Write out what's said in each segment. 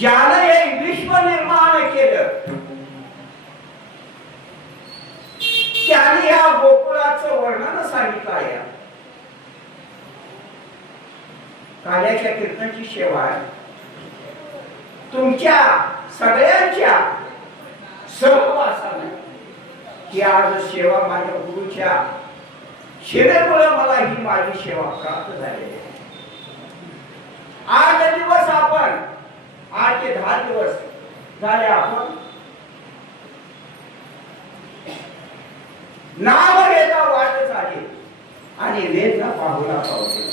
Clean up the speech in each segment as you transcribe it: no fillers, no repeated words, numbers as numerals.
ज्यानं हे विश्व निर्माण केलं त्याने या गोकुळाचं वर्णन सांगितलं आहे. काल्याच्या कीर्तनाची सेवा तुमच्या सगळ्यांच्या सहवासाने की आज सेवा माझ्या गुरुच्या सेवेमुळे मला ही माझी सेवा प्राप्त झाली. 8 दिवस आपण 8 ते 10 दिवस झाले आपण नाम घेता वाट चाले आणि वेद न पाहुला पावले.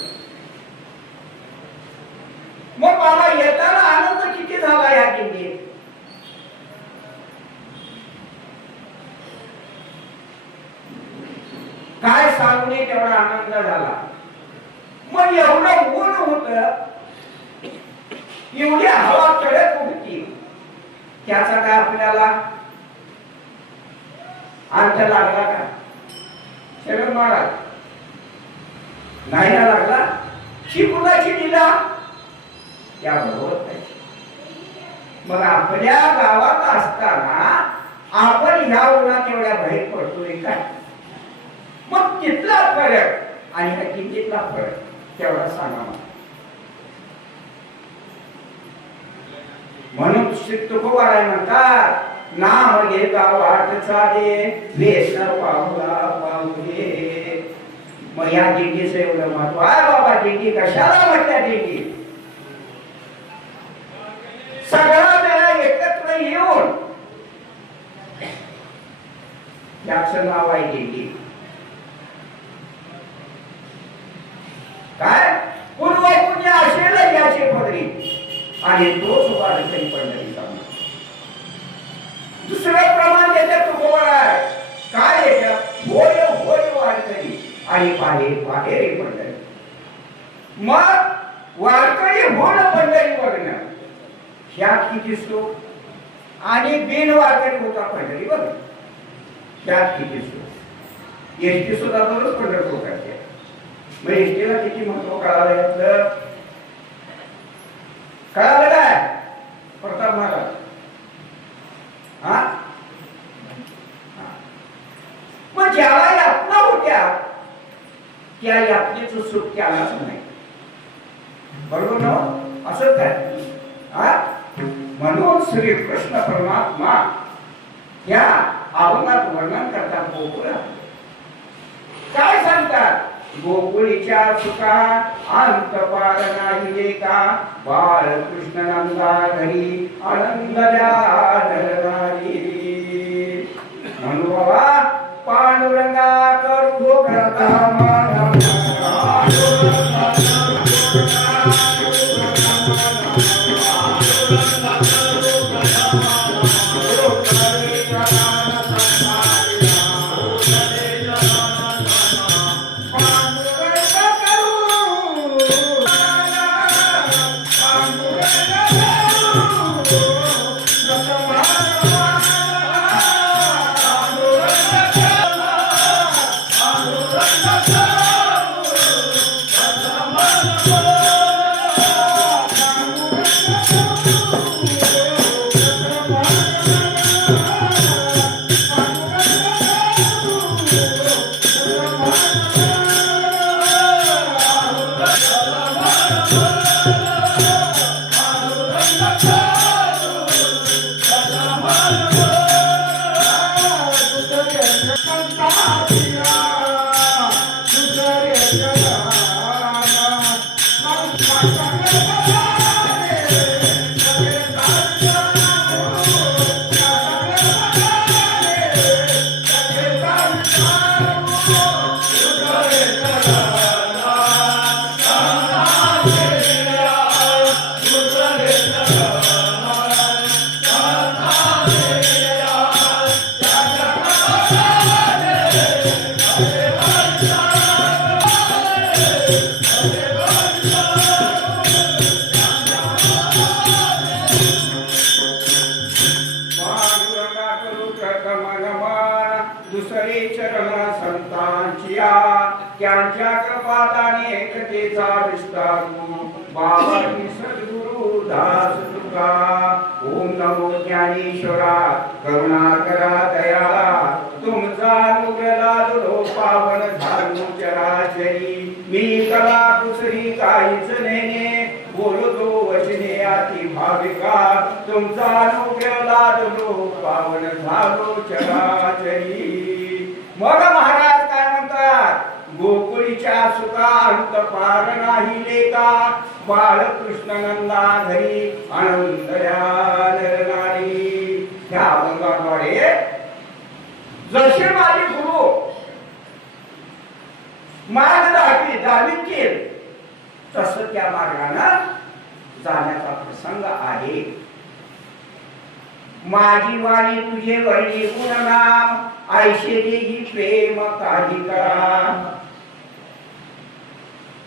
मग मला येताना आनंद किती झाला या दिंडीत. काय सांगू नये तेवढा आनंद झाला. मग एवढं ऊन होत एवढी हवा कडक होती त्याचा काय आपल्याला अर्थ लागला का. शरण महाराज नाही ना लागला. शिकुणाची दिला त्या बरोबर. मग आपल्या गावात असताना आपण ह्या उन्हात एवढ्या बाहेर पडतोय का. मग तिथला फरक आणि ह्या किंचितला फरक तेवढा सांगा. म्हणून श्री तुकोबाराय म्हणतात नाम घेता वाट चाले वेस पाहुला पाहुले. मग या दिंडीचं एवढं महत्व आहे बाबा. दिंडी कशाला म्हटल्या. दिंडी सगळा वेळा एकत्र येऊन याचं नाव आहे दिंडी. काय पूर्व पुण्य असेल याचे पदरी आणि तोच वारकरी पंढरीचा. दुसरं प्रमाण त्याच्यात तुकोबाराय काय येतं. होय होय वारकरी आणि पाहे पाहेरी पंढरी. मग वारकरी होण पंढरी बघणं ह्यात किती सुख आणि बिन वारकरी होता पंढरी बघ ह्यात किती सुख. एसटी सुद्धा दररोज पंढरपूर करते. मग एसटीला किती महत्व कळालं यातलं. कळालं काय प्रताप महाराज. हा मग ज्याला यातना होत्या त्या यातनेच सुख त्यालाच नाही. बरोबर ना. असंच काय. हा म्हणून श्री कृष्ण परमात्मा या अवनात वर्णन करतात. गोकुळ काय सांगतात. गोकुळीच्या सुखा अंत पार नाही लेका. बाळकृष्ण नंदा घरी आनंद नरनारी. म्हणून बाबा पांडुरंगा करू करता दुसरे चरण संतांचिया त्यांच्या कृपादाने एकतेचा विस्तारू बाबांनी सद्गुरु दास तुका ओम नमो ज्ञानेश्वरा करुणा करा दयाळा तुमचा अनुग्रह लादलो पावन झालो चराचरी मी कला दुसरी काहीच नेने बोलतो वचने अति भाविका तुमचा अनुग्रह लादलो पावन झालो चराचरी। मग महाराज काय म्हणतात गोकुळीच्या सुखा अंत पार नाही लेका बाळकृष्ण नंदा घरी आनंद नारी। ह्या अभंगाद्वारे जसे माझे गुरु मार्ग दाखवितील तसं त्या मार्गाने जाण्याचा प्रसंग आहे। माझी वाणी तुझे वर्णी गुणनाम आयशे देही प्रेम काही करा।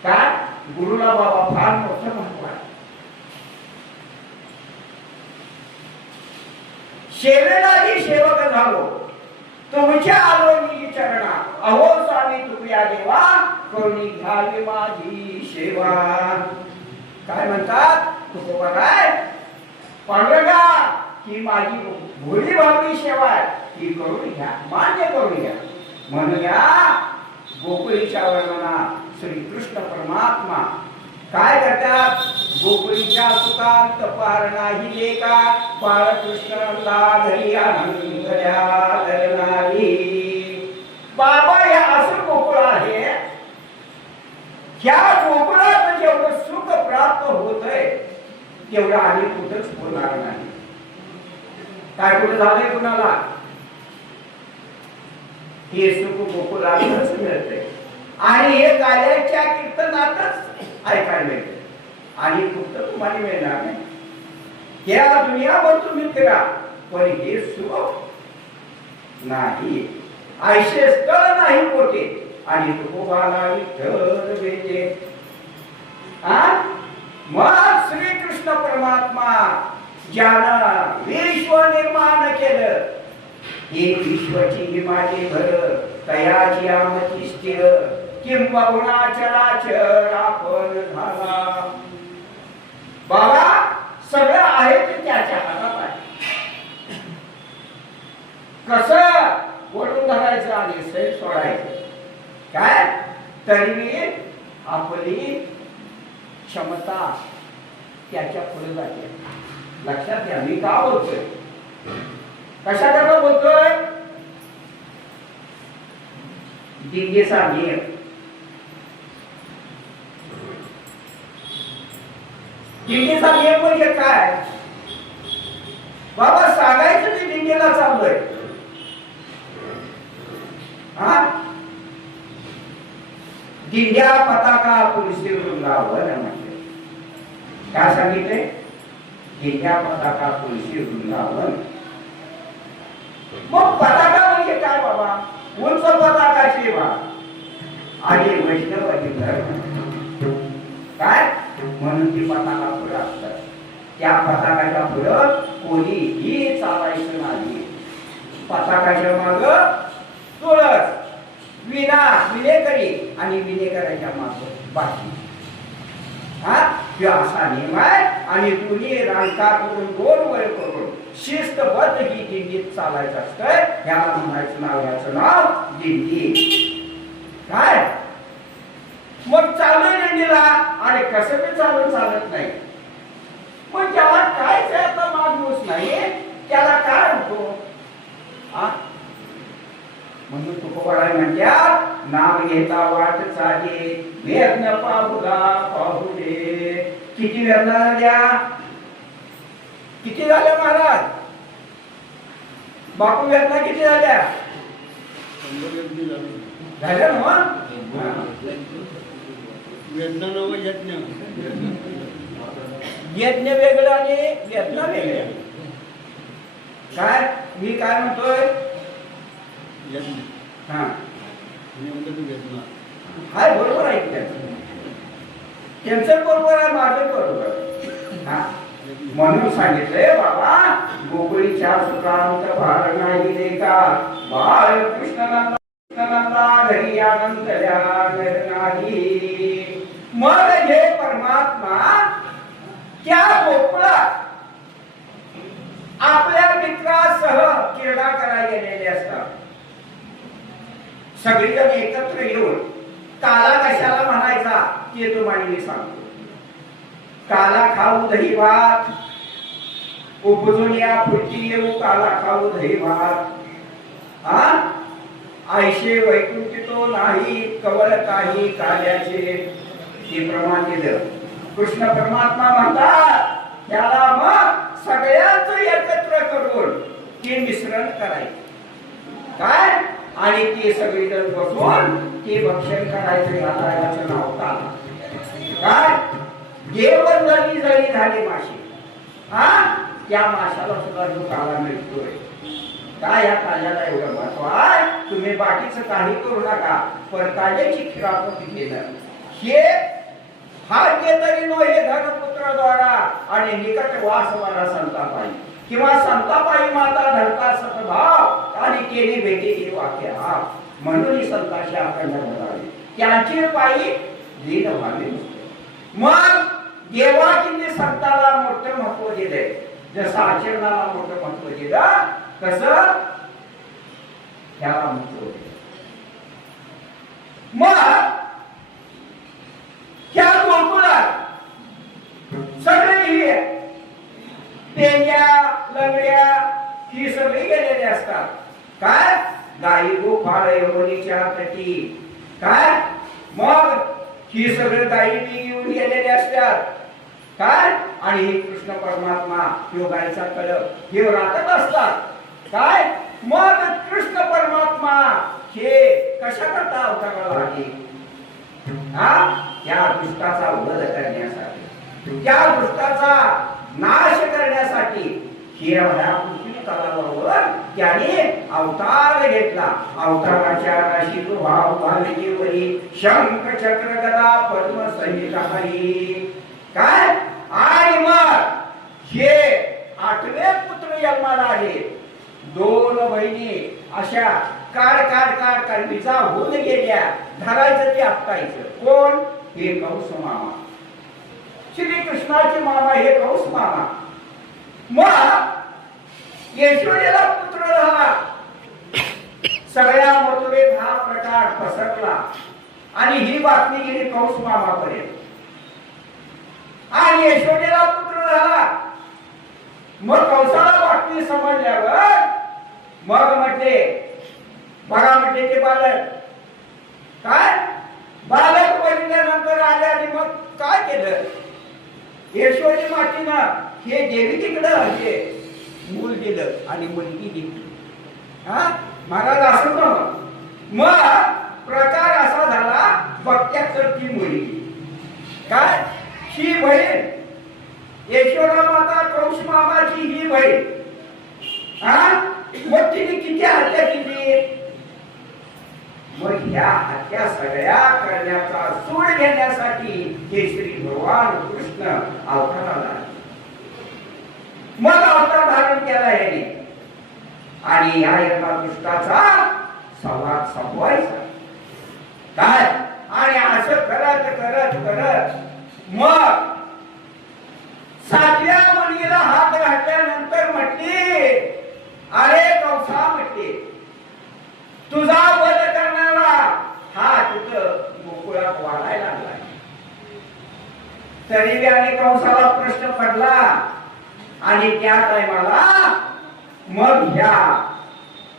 का गुरुला बाबा फार मोठं महत्व आहे। सेवेलाही सेवक झालो तुमच्या आलो मी चरणा अहो स्वामी तुझ्या देवा करुणी घ्यावी माझी सेवा। काय म्हणतात तुकोबा काय पांडुरंगा ही माझी भोळी भावी सेवा आहे ही करून घ्या मान्य करून घ्या। म्हणूया गोकुळीच्या वर्णना श्री कृष्ण परमात्मा काय करतात गोकुळीच्या सुखांत पार नाही लेका बाळकृष्णाला घरी आनंद नाही। बाबा हे असं गोकुळ आहे ह्या गोकुळात जेवढं सुख प्राप्त होतंय तेवढं आणि कुठंच होणार नाही। काय कुठे झालंय कुणाला हे सुख गोकुळातच मिळते आणि हे गाण्याच्या कीर्तनातच ऐकायला मिळते आणि कुठं तुम्हाला मिळणार नाही। या दुनियावर तुम्ही फिरा पण हे सुख नाही ऐसे स्थळ नाही मोठे आणि तुकोबाला विठ्ठल भेटे। मग श्रीकृष्ण परमात्मा ज्यानं विश्व निर्माण केलं हे विश्वाची माझे घर तयाची आमची स्थिर किंबहुना चराचर आपण झाला। बाबा सगळं आहे ते त्याच्या हातात आहे। कसं ओढून धरायचं आणि सैल सोडायचं काय तरी आपली क्षमता त्याच्या पुढे जाते। लक्षात घ्या मी का बोलतोय कशाकरता बोलतोय दिंडीचा नियम दिंडीचा नियम म्हणजे काय बाबा सांगायचं मी दिंडीला चाललोय दिंड्या पताका तुळशी वृंदावन म्हणजे काय सांगितले दिंड्या पताका तुळशी वृंदावन। मग पताका म्हणजे काय बाबा उंच पताका सेवा आणि वैष्णवाची धर्म काय म्हणून ती पताका पुढे असतात। त्या पताकाच्या पुढे कोणीही चालायचं नाही। पताकाच्या माग तुळस विना विलेकरी आणि विलेकराच्या माग बाकी असा नियम आहे आणि तुम्ही रांका करून गोल वर करून शिस्तबद्ध ही दिंडीत चालायचं असतंय। ह्याला म्हणायचं नाव याचं नाव दिंडी। काय मग चाललोय दिंडीला आणि कसं पण चालत नाही. पण ज्याला काय त्याचा माणूस नाही त्याला काय होतो? म्हणून तुकोबाराय म्हणतात, नाम घेता वाट चाले वेदन पाहुला पाहू दे. किती वेदना झाल्या? किती झाल्या महाराज? बापू वेदना किती झाल्या? झाल्या ना? वेदना नव यज्ञ, यज्ञ वेगळं आणि वेदना वेगळ्या. काय मी काय म्हणतोय? यज्ञ हा वेदना हाय, बरोबर आहे त्यांचं बरोबर आहे, माझं बरोबर. हा म्हणून सांगितलंय बाबा, गोकुळीच्या सुखांत भार नाही दे का बाळ कृष्णनंदा घरी आनंद नाही. मग हे परमात्मा त्या गोकुळात आपल्या मित्रासह क्रीडा करायला गेलेले असतात. सगळीजण एकत्र येऊन काला कशाला म्हणायचा ते तुम्हाला मी सांगतो. काला खाऊ दही भात, उपजून या फुटी येऊ काला खाऊ दही भात. आयशे वैकुंठी तो नाही कवळ काही काल्याचे. हे प्रमाण दिलं. कृष्ण परमात्मा म्हणतात त्याला मग सगळ्यांचं एकत्र करून ते मिश्रण करायचं. काय? आणि ते सगळीजण बसून ते भक्षण करायचं. याचं नाव काला. काय? देव जळी झाली माशी. त्या माशाला सुद्धा जो काला मिळतोय. काय या काल्याला एवढं महत्व आहे? तुम्ही बाकीचं काही करू नका, पण काल्याची खिरापती केलं हे भाग्य तरी नो हे धनपुत्र द्वारा आणि निकट वासवारा संतापाई किंवा संतापाई माता धरता सतभाव आणि केली भेटी वाक्य हा. म्हणून ही संतांची अखंड बोलावी, त्यांची पायी लीन व्हावे. मग देवाजींनी संताला मोठं महत्व दिले. जसं आचरणाला मोठं महत्व दिलं कसं त्याला महत्व दिलं. मग त्या गोकुळात सगळे पेंड्या लंगड्या ही सगळी गेलेले असतात. काय? गाई गोपाळ यमुनेच्या तटी. काय? मग ही सगळे गायी घेऊन गेलेले असतात. काय? आणि हे कृष्ण परमात्मा योगाचा कळप हे राहत असतात. काय? मग कृष्ण परमात्मा हे कशा करता अवताराला आले? त्या दुष्टाचा वध करण्यासाठी, त्या दुष्टाचा नाश करण्यासाठी हे पृथ्वी तलावावर त्याने अवतार घेतला. अवताराच्या राशी भाव भाविकेवरी शंख चक्र गदा पद्म संहिताहारी. काय? आणि मग हे 8वे पुत्र जन्माला आले. 2 बहिणी अशा काढ विजा होऊन गेल्या. धरायचं ते आपटायचं. कोण? हे कंस मामा. श्री कृष्णाचे मामा हे कंस मामा. मग यशोदेला पुत्र झाला. सगळ्या मथुरेत हा प्रकार पसरला आणि ही बातमी गेली कंस मामापर्यंत. आणि यशोदेला पुत्र झाला. मग कंसाला बातमी समजल्यावर मग म्हटले बघा, म्हटले ते बालक. काय? बालक बनल्यानंतर आले आणि मग काय केलं? यशोदी मातीनं हे देवी तिकडं हे मूल दिलं आणि मुलगी दिली. महाराज असं मग प्रकार असा झाला. बघत्याच ती मुलगी. काय? ही बहीण यशोदा माता कंस मामाची ही बहीण. मग तिने किती हत्या केली? मग ह्या हत्या सगळ्या करण्याचा सूड घेण्यासाठी हे श्री भगवान कृष्ण अवताराला मग अवतार धारण केला याने. आणि या एका दुष्टाचा संवाद संपवायचा. काय? आणि असं करत करत करत मग 7व्या मुलीला हात घातल्यानंतर म्हटली, अरे कंसा, म्हटले तुझा वध करणारा हा तिथं गोकुळात वाढायला लागलाय. तरी बी आणि कंसाला प्रश्न पडला आणि त्या टायमाला मग ह्या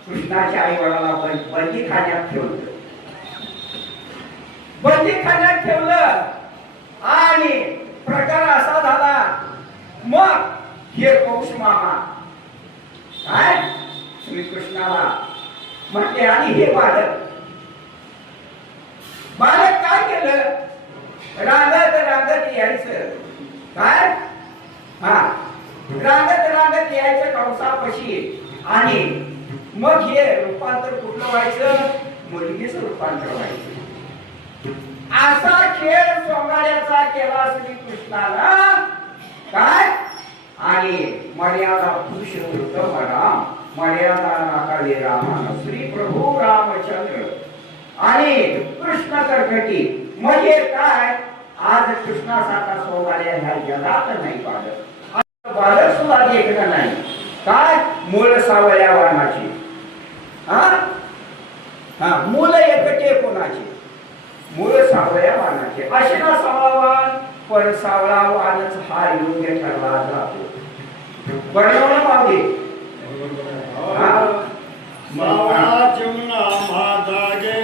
कृष्णाच्या आई वडिलांना बंदी खाण्यात ठेवलं. बंदी खाण्यात ठेवलं आणि प्रकार असा झाला. मग हे कंस मामा काय श्रीकृष्णाला म्हटले आणि हे बालक काय केलं? रांगत यायचं काय हा रांगत यायचं कंसापाशी आणि मग हे रूपांतर कुठलं व्हायचं? मुलगीच रूपांतर व्हायचं. असा खेळ सोंगाड्याचा केला श्रीकृष्णाला काय आणि मर्यादा पुरुषोत्तम राम मर्यादा नाकाले रामानं श्री प्रभू रामचंद्र आणि कृष्ण कर्कटी म्हणजे काय? आज कृष्णासारखा सोंगाड्या ह्या जगात नाही बालक. बालक सुद्धा देखणं नाही काय? मूळ सावळ्या वाणाची मूल एकटे कोणाची? मूळ सावळ्या वाणाचे. असे ना सावळा वाण पण सावळा वाणच हा योग्य ठरला जातो. बरोबर पावले सावळा चिमणा माझागे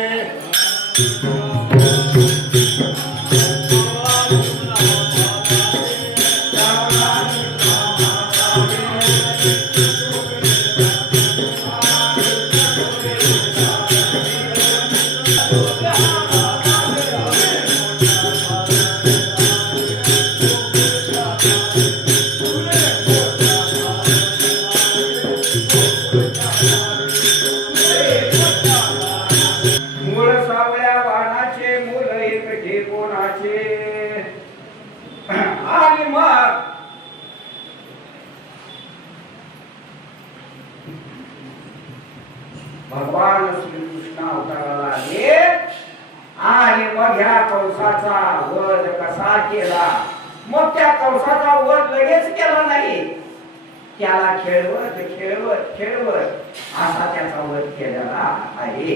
मूळ सावळ्या वाणाचे मूल एकटे कोणाचे? आणि मग भगवान श्रीकृष्ण अवताराला आले आणि मग ह्या कंसाचा वध कसा केला? मग त्या कंसाचा वध लगेच केला नाही. त्याला खेळवत असा त्याचा वध केलेला आहे.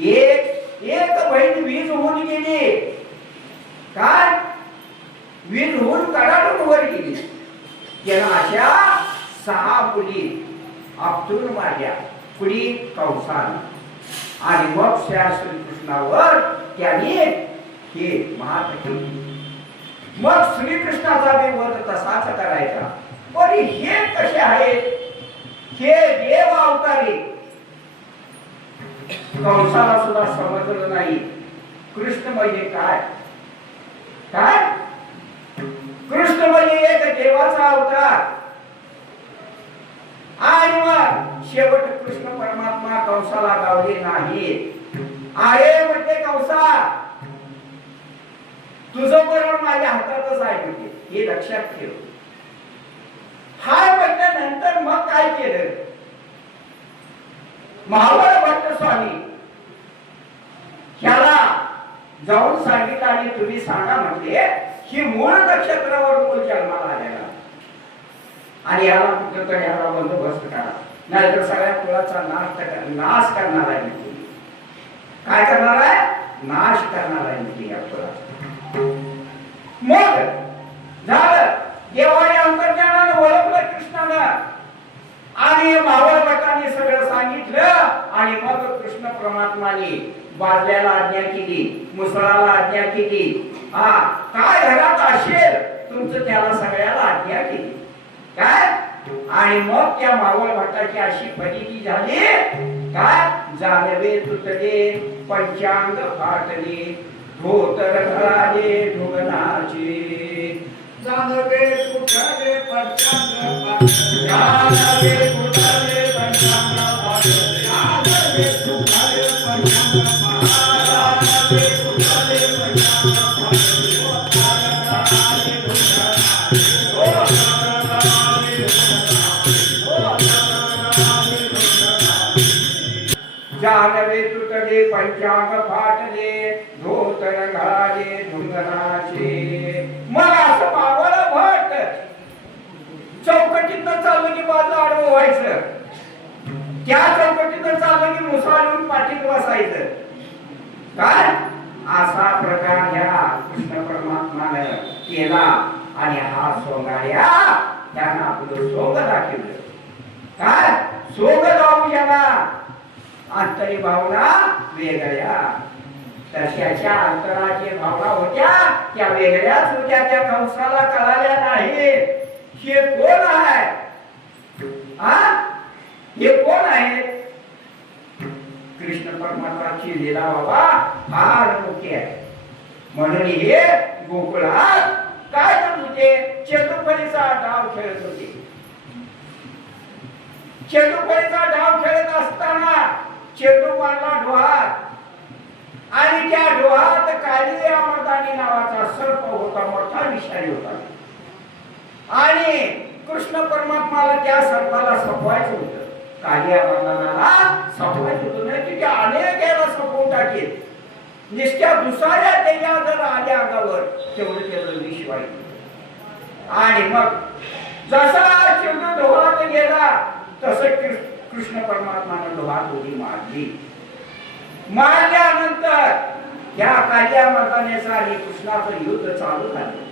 एक बहीण वीज होऊन गेली काय? वीज होऊन कडाडून वर गेली. त्याला अशा 6 मुली आपटून मारल्या पुढी कंसाने आणि मग श्री श्रीकृष्णावर त्याने हे मात केली. मग श्रीकृष्णाचा बी वध तसाच करायचा. पण हे कसे आहेत? हे देव अवतारी. कंसाला सुद्धा समजलं नाही कृष्ण म्हणजे काय. कृष्ण म्हणजे एक देवाचा अवतार. आणि मग शेवट कृष्ण परमात्मा कंसाला गावले नाही. आहे म्हणते कंसा तुझं बरोबर माझ्या हातातच आहे म्हणते. हे लक्षात ठेव. हाय म्हटल्यानंतर मग काय केलं? महाबळ भट्ट स्वामी ह्याला जाऊन सांगितलं आणि तुम्ही सांगा म्हटले ही मूळ नक्षत्रावर मूळ जन्माला आलेला आणि याला कुठं तर याला बंदोबस्त करा नाहीतर सगळ्या कुळाचा नाश करणार आहे. काय करणार आहे? नाश करणार आहे या कुळाचा. मग झालं देवाने अंतर्ज्ञानानं ओळखलं कृष्णानं आणि महाबळ भट्टाने सगळं सांगितलं आणि मग कृष्ण परमात्माने वाजल्याला आज्ञा केली, मुसळाला आज्ञा केली. काय घरात असेल तुमचं त्याला सगळ्याला आज्ञा केली काय. आणि मग त्या महाबळ भट्टाची अशी फजिती झाली काय? जानवे तुटले पंचांग फाटले धोतर घाले ढोगनाचे. जानवे तुटले पंचांग फाटले जानवे तुटले पंचांग फाटले जानवे तुटले पंचांग फाटले जानवे तुटले जानवे तुटले पंचांग फाटले धोतर घाले ढुंगणाचे. मग असं मावळ भट चौकटीतनं चाललं की बाजू आडवं व्हायचं. त्या चौकटीतनं चाललं की मुसळून पाठीत बसायचं काय. असा प्रकार ह्या कृष्ण परमात्माने केला आणि हा सोंगाड्या त्यांना आपलं सोंग दाखवलं. काय सोंग जाऊ याला अंतरी भावना वेगळ्या. तशाच्या अंतराची भावना होत्या त्या वेगळ्याच होत्या. त्या कंसाला कळाल्या नाही हे कोण आहे. हे कोण आहे. कृष्ण परमात्माची लीला बाबा फार मोठी आहे. म्हणून हे गोकुळात काय करत होते. चतुर्फळीचा डाव खेळत होते. चतुर्फळीचा डाव खेळत असताना चेंडू मारला डोहात आणि त्या डोहात कालिया मर्दानी नावाचा सर्प होता. मोठा विषारी होता आणि कृष्ण परमात्माला त्या सर्पाला संपवायचं होतं. कालिया मर्दानाला संपवायचं होतं. नाही की त्या अनेक याला संपवून टाकेल. निष्ठ्या दुसऱ्या त्याच्या जर आल्या अंगावर तेवढं त्याचं विष व्हायचं. आणि मग जसा चेंडू डोहात गेला तसं कृष्ण परमात्माने डोहात उडी मारली. मारल्यानंतर त्या कालिया मर्दानेचा आणि कृष्णाचं युद्ध चालू झालं.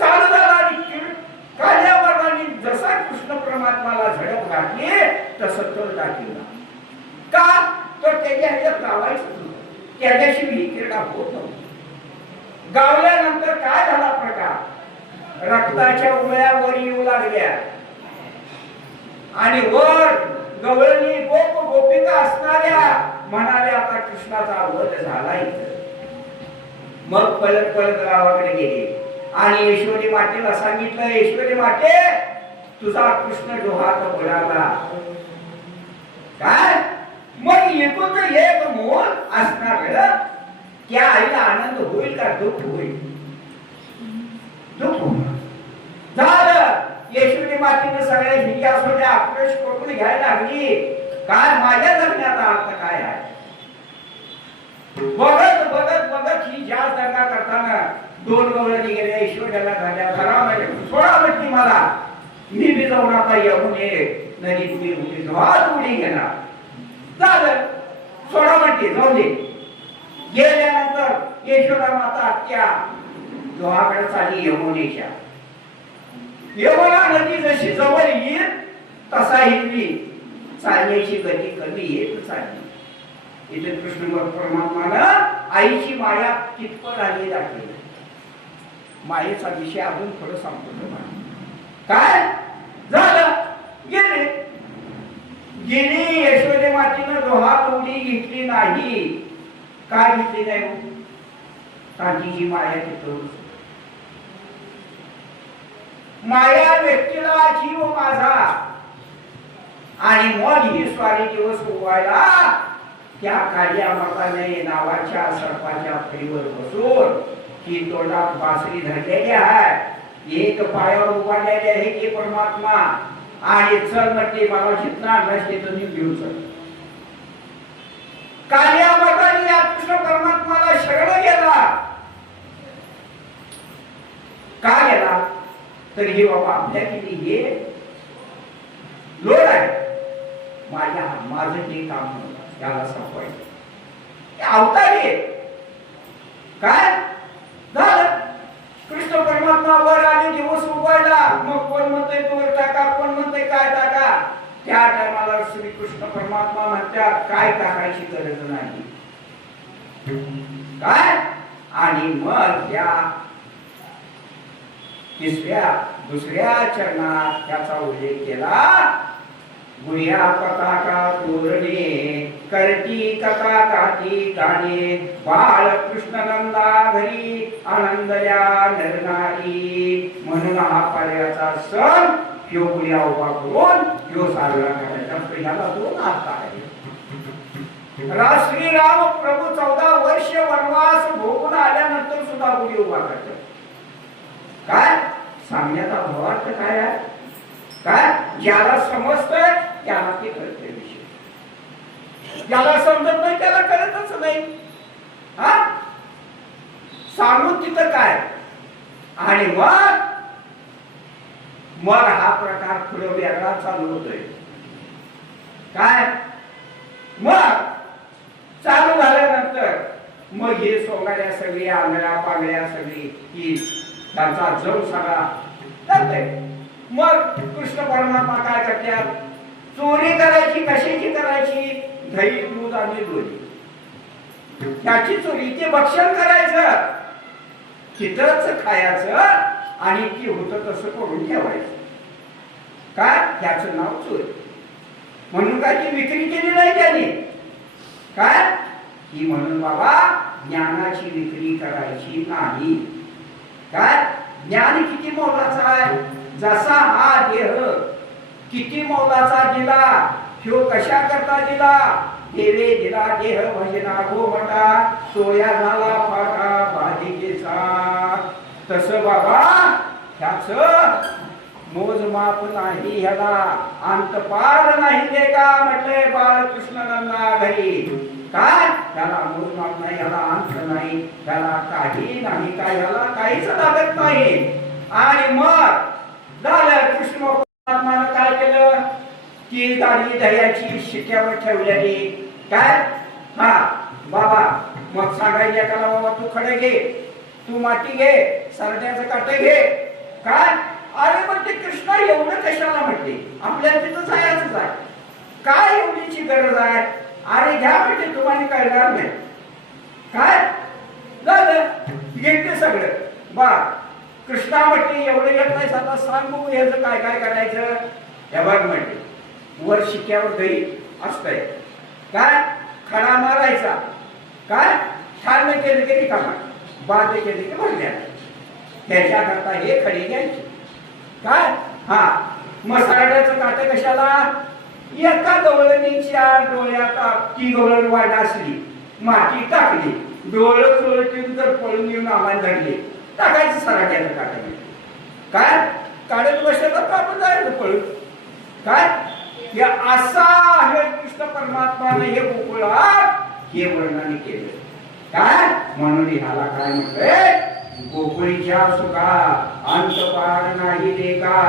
आणि कालिया मर्दाने जसा कृष्ण परमात्माला झडप घातली तसं तो दाखवला. का तर त्याच्या ह्याच्यात गावायचं होतं. त्याच्याशिवाय ही क्रीडा होत नव्हती. गावल्यानंतर काय झाला प्रकार. रक्ताच्या उमळ्या वर येऊ लागल्या आणि वर गवळणी गोप गोपिका असणाऱ्या म्हणाले आता कृष्णाचा वध झालाय. मग पळत पळत गावाकडे गेले आणि यशोदी मातेला सांगितलं यशोदी माते तुझा कृष्ण डोहात बुडाला. काय मग एकूण एक मोल असणार. त्या आईला आनंद होईल का दुःख होईल. दुःख होणार झालं. यशोदी मातेने सगळ्या जिज्ञासूने आक्रोश करून घ्यायला लागली. काय माझ्या जगण्याचा अर्थ काय आहे. बघत बघत बघत ही जास्त दंगा करताना दोन गवळणी गेल्या. यशोद्याला झाल्या घरामध्ये सोडा म्हटली मला. मी बी जाऊन आता येऊन नदीत मी उडी डोहात उडी घेणार. झालं सोडा म्हटली जाऊ दे. गेल्यानंतर यशोदा माता आत्या डोहाकडे चालली यमुनेच्या. यमुना नदी जशी जवळ येईल तसा हिरवी चालण्याची गती कमी येत चालली. इथे कृष्ण परमात्मानं आईची माया कितपत आली दाखवली. मायेचा विषय अजून थोडं सांगतो तुम्हाला. काय झालं गेले गेली यशोदे मातेनं डोहात उडी घेतली नाही. काय घेतली नाही. काठीची माया तिथं. माया व्यक्तीला जीव माझा आणि मग ही स्वारी दिवस उगवायला त्या कालिया मर्दाने नावाच्या सर्पाच्या फळीवर बसून ती तोंडात बासरी धरलेली आहे. एक पायावर उभारलेले आहे की परमात्मा आणि चल म्हटली मला जितणार नसते तुम्ही घेऊन चल. कालिया मर्दाने या कृष्ण परमात्माला शरण गेला. का गेला तर हे बाबा आपल्या किती हे लोड आहे. माझं जे काम त्याला संपवायचं अवतारी काय झालं. कृष्ण परमात्मा वर आले दिवस उगवायला. मग कोण म्हणतंय वर टाका कोण म्हणतंय काय टाका. त्या टायमाला श्री कृष्ण परमात्मा म्हणतात काय टाकायची गरज नाही. काय आणि मग त्या दुसऱ्या चरणात त्याचा उल्लेख केला. गुह्या पताका तोरणे करती कथा गाती गाणे बाळ कृष्ण नंदा घरी आनंदल्या नरनारी. म्हणून हा पाडव्याचा सण ह्यो गुह्या उभा करून ह्यो साजरा करायचा. याला दोन अर्थ आहेत. श्रीराम प्रभू 14 वर्ष वनवास भोगून आल्यानंतर सुद्धा गुढी उभा करतात. काय सांगण्याचा भावार्थ काय आहे. काय ज्याला समजतंय त्याला ते कळते विषय. ज्याला समजत नाही त्याला कळतच नाही. सांगून तिथं काय आणि मग हा प्रकार पुढे वेगळा चालू होतोय. काय मग चालू झाल्यानंतर मग हे सोंगाड्या सगळी आंधळ्या पांगड्या सगळी ही त्यांचा जम सगळा चालतंय. मग कृष्ण परमात्मा काय करतात, चोरी करायची कशाची करायची, दही दूध आणि लोणी त्याची चोरी, ते भक्षण करायचं, तिथंच खायचं आणि ती होतं तसं करून ठेवायचं. काय त्याचं नाव चोरी. म्हणून काय ती विक्री केली नाही त्याने, काय की म्हणून बाबा ज्ञानाची विक्री करायची नाही. काय ज्ञान किती मोलाचा आहे, जसा हा देह किती मोलाचा दिला, ह्यो कशा करता दिला, देवे दिला देह भजना गोमटा, सोया झाला फाटा बाधिकेचा. तसं बाबा ह्याच मोजमाप नाही, ह्याला अंतपार नाही दे का म्हटलंय बाळकृष्णांना घरी. काय त्याला मोजमाप नाही, ह्याला अंत नाही, त्याला काही नाही, काय ह्याला काहीच लागत नाही. आणि मग झालं कृष्ण परमात्मानं काय केलं की दाढी दह्याची शिक्यावर ठेवलेली. काय हा बाबा मग सांगायचे एकाला, बाबा तू खडे घे, तू माती घे, सरड्याचं काटे घे. काय अरे पण ते कृष्णा एवढं कशाला म्हटले, आपल्याला तिथं जायचंच आहे, काय एवढीची गरज आहे, अरे घ्या म्हणजे तुम्हाला कळणार नाही. काय झालं घेतलं सगळं बा. कृष्णा म्हटली एवढं येत नाही, आता सांग बघू ह्याचं काय काय करायचं. हे बघ म्हटले, वर शिक्यावर दही असतंय, काय खडा मारायचा, काय छान केलं की रिकामा, बाद केले की भरल्या, त्याच्याकरता हे खडे घ्यायचे. काय हा मग सरड्याचं काटे कशाला, एका गवळणीच्या डोळ्यात ती गवळण वाट असली, माती टाकली, डोळं चोळून जर पळून येऊन आम्हाला धरले, टाकायचं सरड्याचं काटे. काय काढत बसलं तर आपण जायचं पळून. काय हे असा आहे कृष्ण परमात्माने हे गोकुळात हे वर्णन केलं. काय म्हणून ह्याला काय म्हटलंय, गोकुळीच्या सुखा अंत पार नाही दे का,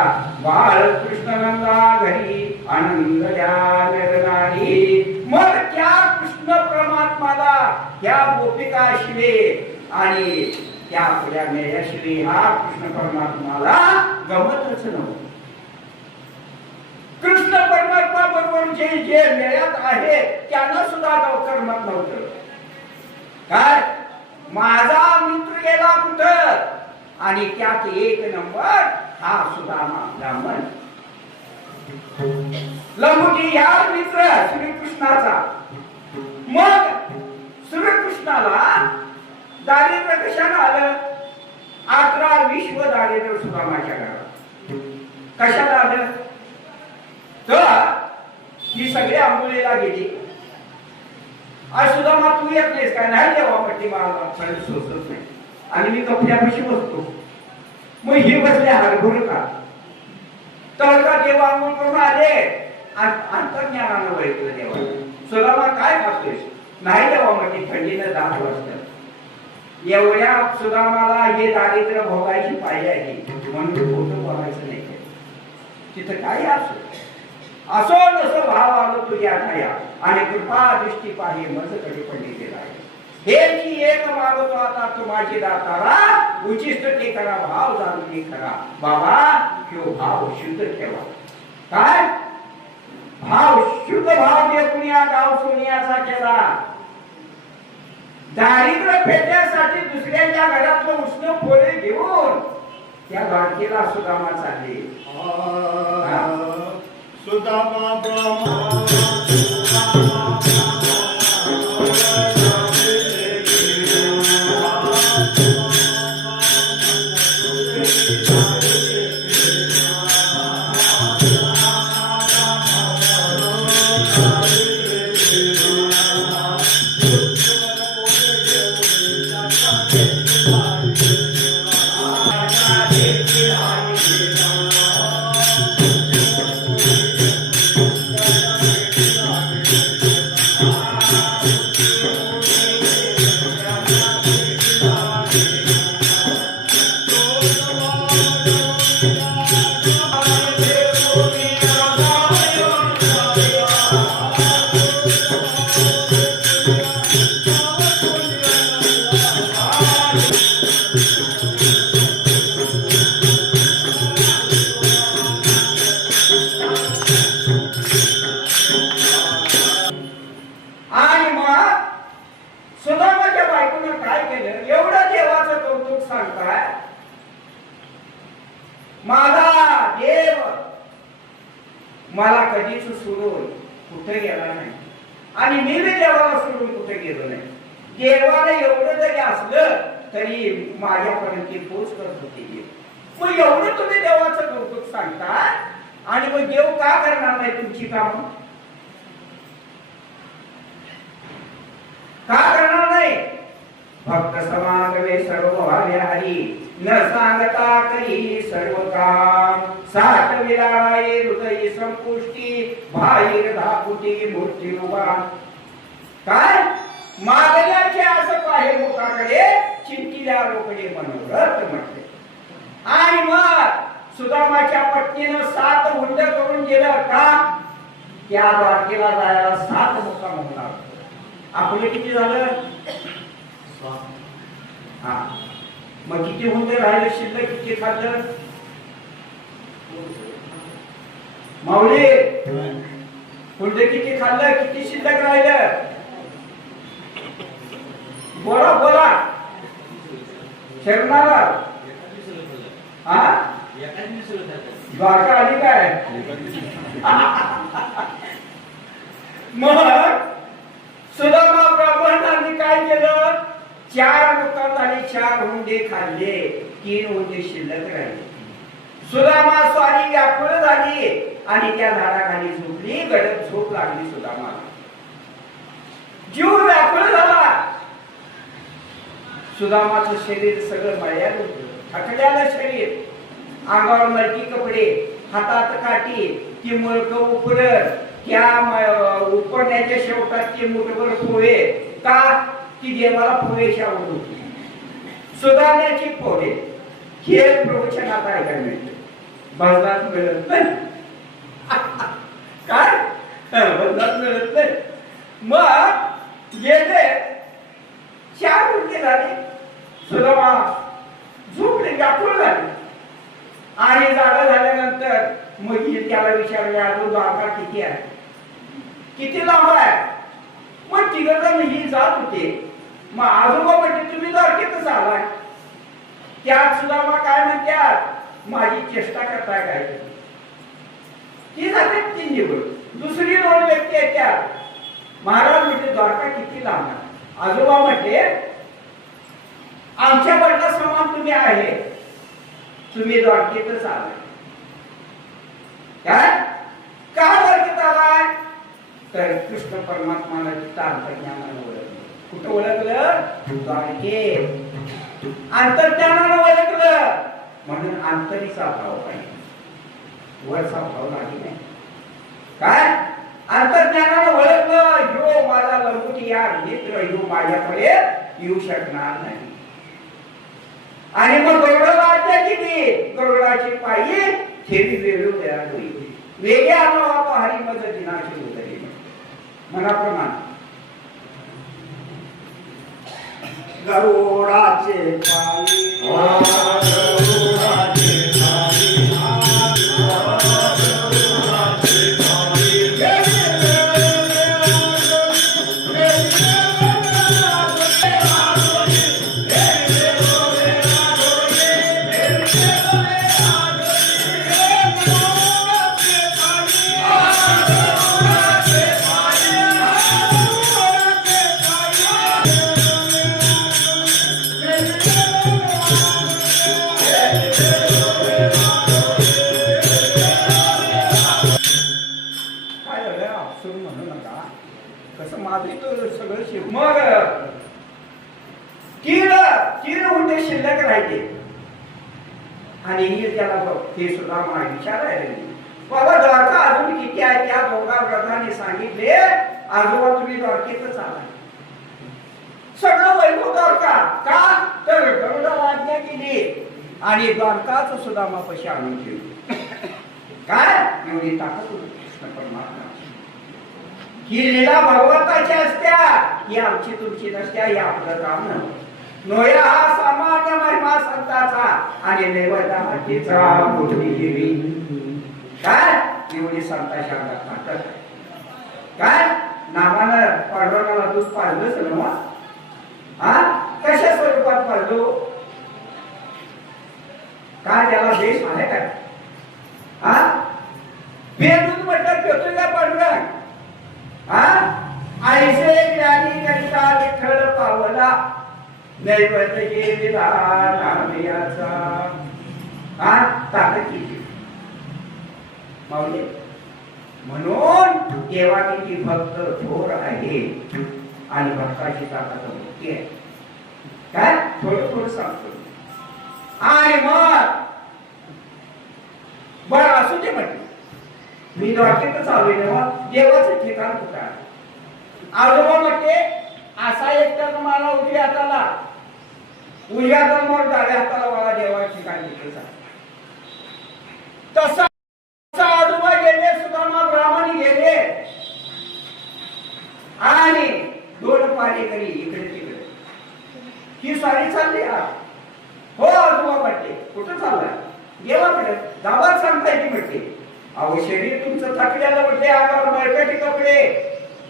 बाळ कृष्णनंदा घरी आनंद द्या नरनारी. मग त्या कृष्ण परमात्माला त्या गोपिका शिवे आणि त्या आपल्या मेळ्याशिवे हा कृष्ण परमात्माला गमतच नव्हतं. कृष्ण परमात्मा बरोबर जे जे मेळ्यात आहे त्यांना सुद्धा करमत नव्हतं. काय माझा मित्र गेला कुठं, आणि त्यात एक नंबर हा सुदामा ब्राह्मण. लंबुटी ह्या मित्र श्रीकृष्णाचा. मग श्रीकृष्णाला दारिद्र्य कशाला आलं, 11-20 दारिद्र्य सुदामाच्या घरात कशाला आलं, तर ही सगळी आंघोळीला गेली. आज सुदामा तू येत नाहीस काय, नाही देवा म्हटली मला सोसत नाही, आणि मी कपड्यापाशी बसतो. मग हे बसले हरभर का, तर का देवा आंघोळ करून आले, अंतर्ज्ञानानं वैकलं देवा. सुदामा काय खातोयस, नाही देवा म्हटली थंडीनं 10 वाजता. एवढ्या सुदामाला हे दारिद्र्य भोगायची पाहिजे आहे, म्हणून खोटं बोलायचं नाही. तिथं काय असो नसो भाव आलो तुझ्या ठाया, आणि कृपा दृष्टी पाहे मजकडे पडली गेला. हे की एक मागतो आता तुम्हाची दातारा, उचिष्ट ते करा भाव जाणून करा. बाबा तो भाव शुद्ध ठेवा. काय भाव शुद्ध भाव देकुनिया गाव सोनियाचा केला. दारिद्र्य फेडण्यासाठी दुसऱ्याच्या घरातलं उष्ण पोळे घेऊन त्या बारकेला सुदामा चालले. सुदामा ब्रह्मा माझा देव मला कधीच सोडून कुठे गेला नाही आणि मी बी देवाला सोडून कुठे गेलो नाही. देवाला एवढं जरी असलं तरी माझ्यापर्यंत पोच करत होते. मग एवढं तुम्ही देवाचं कौतुक सांगता आणि मग देव का करणार नाही तुमची कामं? का करणार नाही? भक्त समागमे सर्व व्हावे हरी न सांगता करी सर्व काम. साठ विराळे हृदय संपुष्टी बाहेर धापुटी मूर्ती उभा. काय मागण्याचे असं पाहे मुखाकडे चिंतिल्या लोकडे मनोरथ म्हटले. आणि मग सुदामाच्या पत्नीनं 7 हुंड करून गेलं का? त्या द्वारकेला जायला 7 मुक्काम होणार. आपले किती झालं? हा, मग किती हुंडे राहिले शिल्लक? किती खाल्लं माऊली? हुंडे किती खाल्लं? किती शिल्लक राहिलं? बोला बोला शरणाला. हा, द्वारका आली काय? मग सुदामा ब्राह्मणांनी काय केलं? 4 मुक्काम झाले, 4 हुंडे खाल्ले, 3 हुंडे शिल्लक राहिले. सुदामा स्वारी व्याकुळ झाली आणि त्या झाडाखाली झोपली. गडद झोप लागली सुदामाला. जीव व्याकुळ झाला. सुदामाचं शरीर सगळं मळ्यात होतं, थकलेलं शरीर, अंगावर मलकी कपडे, हातात काठी, ती मळक उपरत, त्या उपरण्याच्या शेवटात ते मुठभर पोहे. का? ती देवाला पोहेची आवड होती. सुधारण्याची पोहे हे प्रवचनात ऐकायला मिळते, भजनात मिळत नाही. काय भजनात मिळत नाही. मग गेले 4 हुंडे झाले. सुदामा झोपले, व्याकुळ झाले. आणि जागा झाल्यानंतर मग त्याला विचारले, अजून द्वारका किती आहे? किती लांब आहे? मग तिघजण ही जात होते. मग आजोबा म्हणजे तुम्ही द्वारकेतच आलाय. त्यात सुदामा काय म्हणतात? माझी चेष्टा करताय काय? ती जाते 3 दिवस. दुसरी 2 व्यक्ती आहेत त्यात. महाराज म्हणजे द्वारका किती लांब आहे? आजोबा म्हटले, आमच्या वडिला समान तुम्ही आहे, तुम्ही द्वारकेतच आलाय. काय? का द्वारकेत आलाय? तर कृष्ण परमात्माला अंतर्ज्ञानानं ओळखलं. कुठं ओळखलं? द्वारकेत. अंतर्ज्ञानानं ओळखलं म्हणून अंतरीचा भाव पाहिजे, वरचा भाव नाही. नाही काय? अंतर्ज्ञानानं ओळखलं, ह्यो माझा लंबुटी या मित्र, ह्यो माझ्याकडे येऊ शकणार नाही. आणि मग गरुडाला आज्ञा केली, गरुडाची पायी ठेवी वेळू तयार होईल. वेगळ्या नावा पहारी मज दिनाची उतरी मनाप्रमाणे. गरुडाचे पायी मग 3 हुंडे शिल्लक राहिले. आणि त्याला हे सुद्धा विचारायला, बाबा द्वारका अजून किती आहे? त्या दोघा व्रताने सांगितले, आजोबा तुम्ही द्वारकेतच आलाय. सगळं वैभव द्वारका. का? तर गरुडाला आज्ञा केली आणि द्वारकाच सुदामापाशी आणून ठेवली. काय एवढी ताकद होती कृष्ण परमात्मा. ही लीला भगवंताची असत्या, ही आमची तुमची नसत्या. हे आपलं काम नोया. हा सामान्य महिमा संताचा आणि नैवेद्य हट्टीचा मोठी देवी. काय एवढी संताची अंगात ताकद. काय नामानं पांडुरंगाला दूध पाजलंच ना? हा, कशा स्वरूपात पाजलो? काय त्याला देश आहे काय? हा बेदूत म्हटलं पेटून का पांडुरंग? हा आईसे ज्ञानी करिता विठ्ठल पावला नैवेद्य केला नामयाचा. हा ताकद किती माऊली. म्हणून देवा किती भक्त थोर आहे आणि भक्ताची ताकद मोठी आहे. काय थोडं थोडं सांगतो. आणि मग बरं असू दे म्हटलं, मी डॉक्टरच आलोय तेव्हा देवाचं ठिकाण कुठं आहे? आजोबा म्हणते असा एकटा मला उजव्या हाताला, उजव्या हाताला मग डाव्या हाताला मला देवाचं ठिकाण तिकडे सांग. तसा आजोबा गेले, सुदामा ब्राह्मणी गेले आणि दोन पाणेकरी इकडे तिकडे. ही सारी चालली हा. हो आजोबा म्हणते कुठं चाललाय? देवाकडे. गावात सांगताय की म्हणते. अहो शरीर तुमचं थकलेलं म्हणते, अंगावर मळकटी कपडे,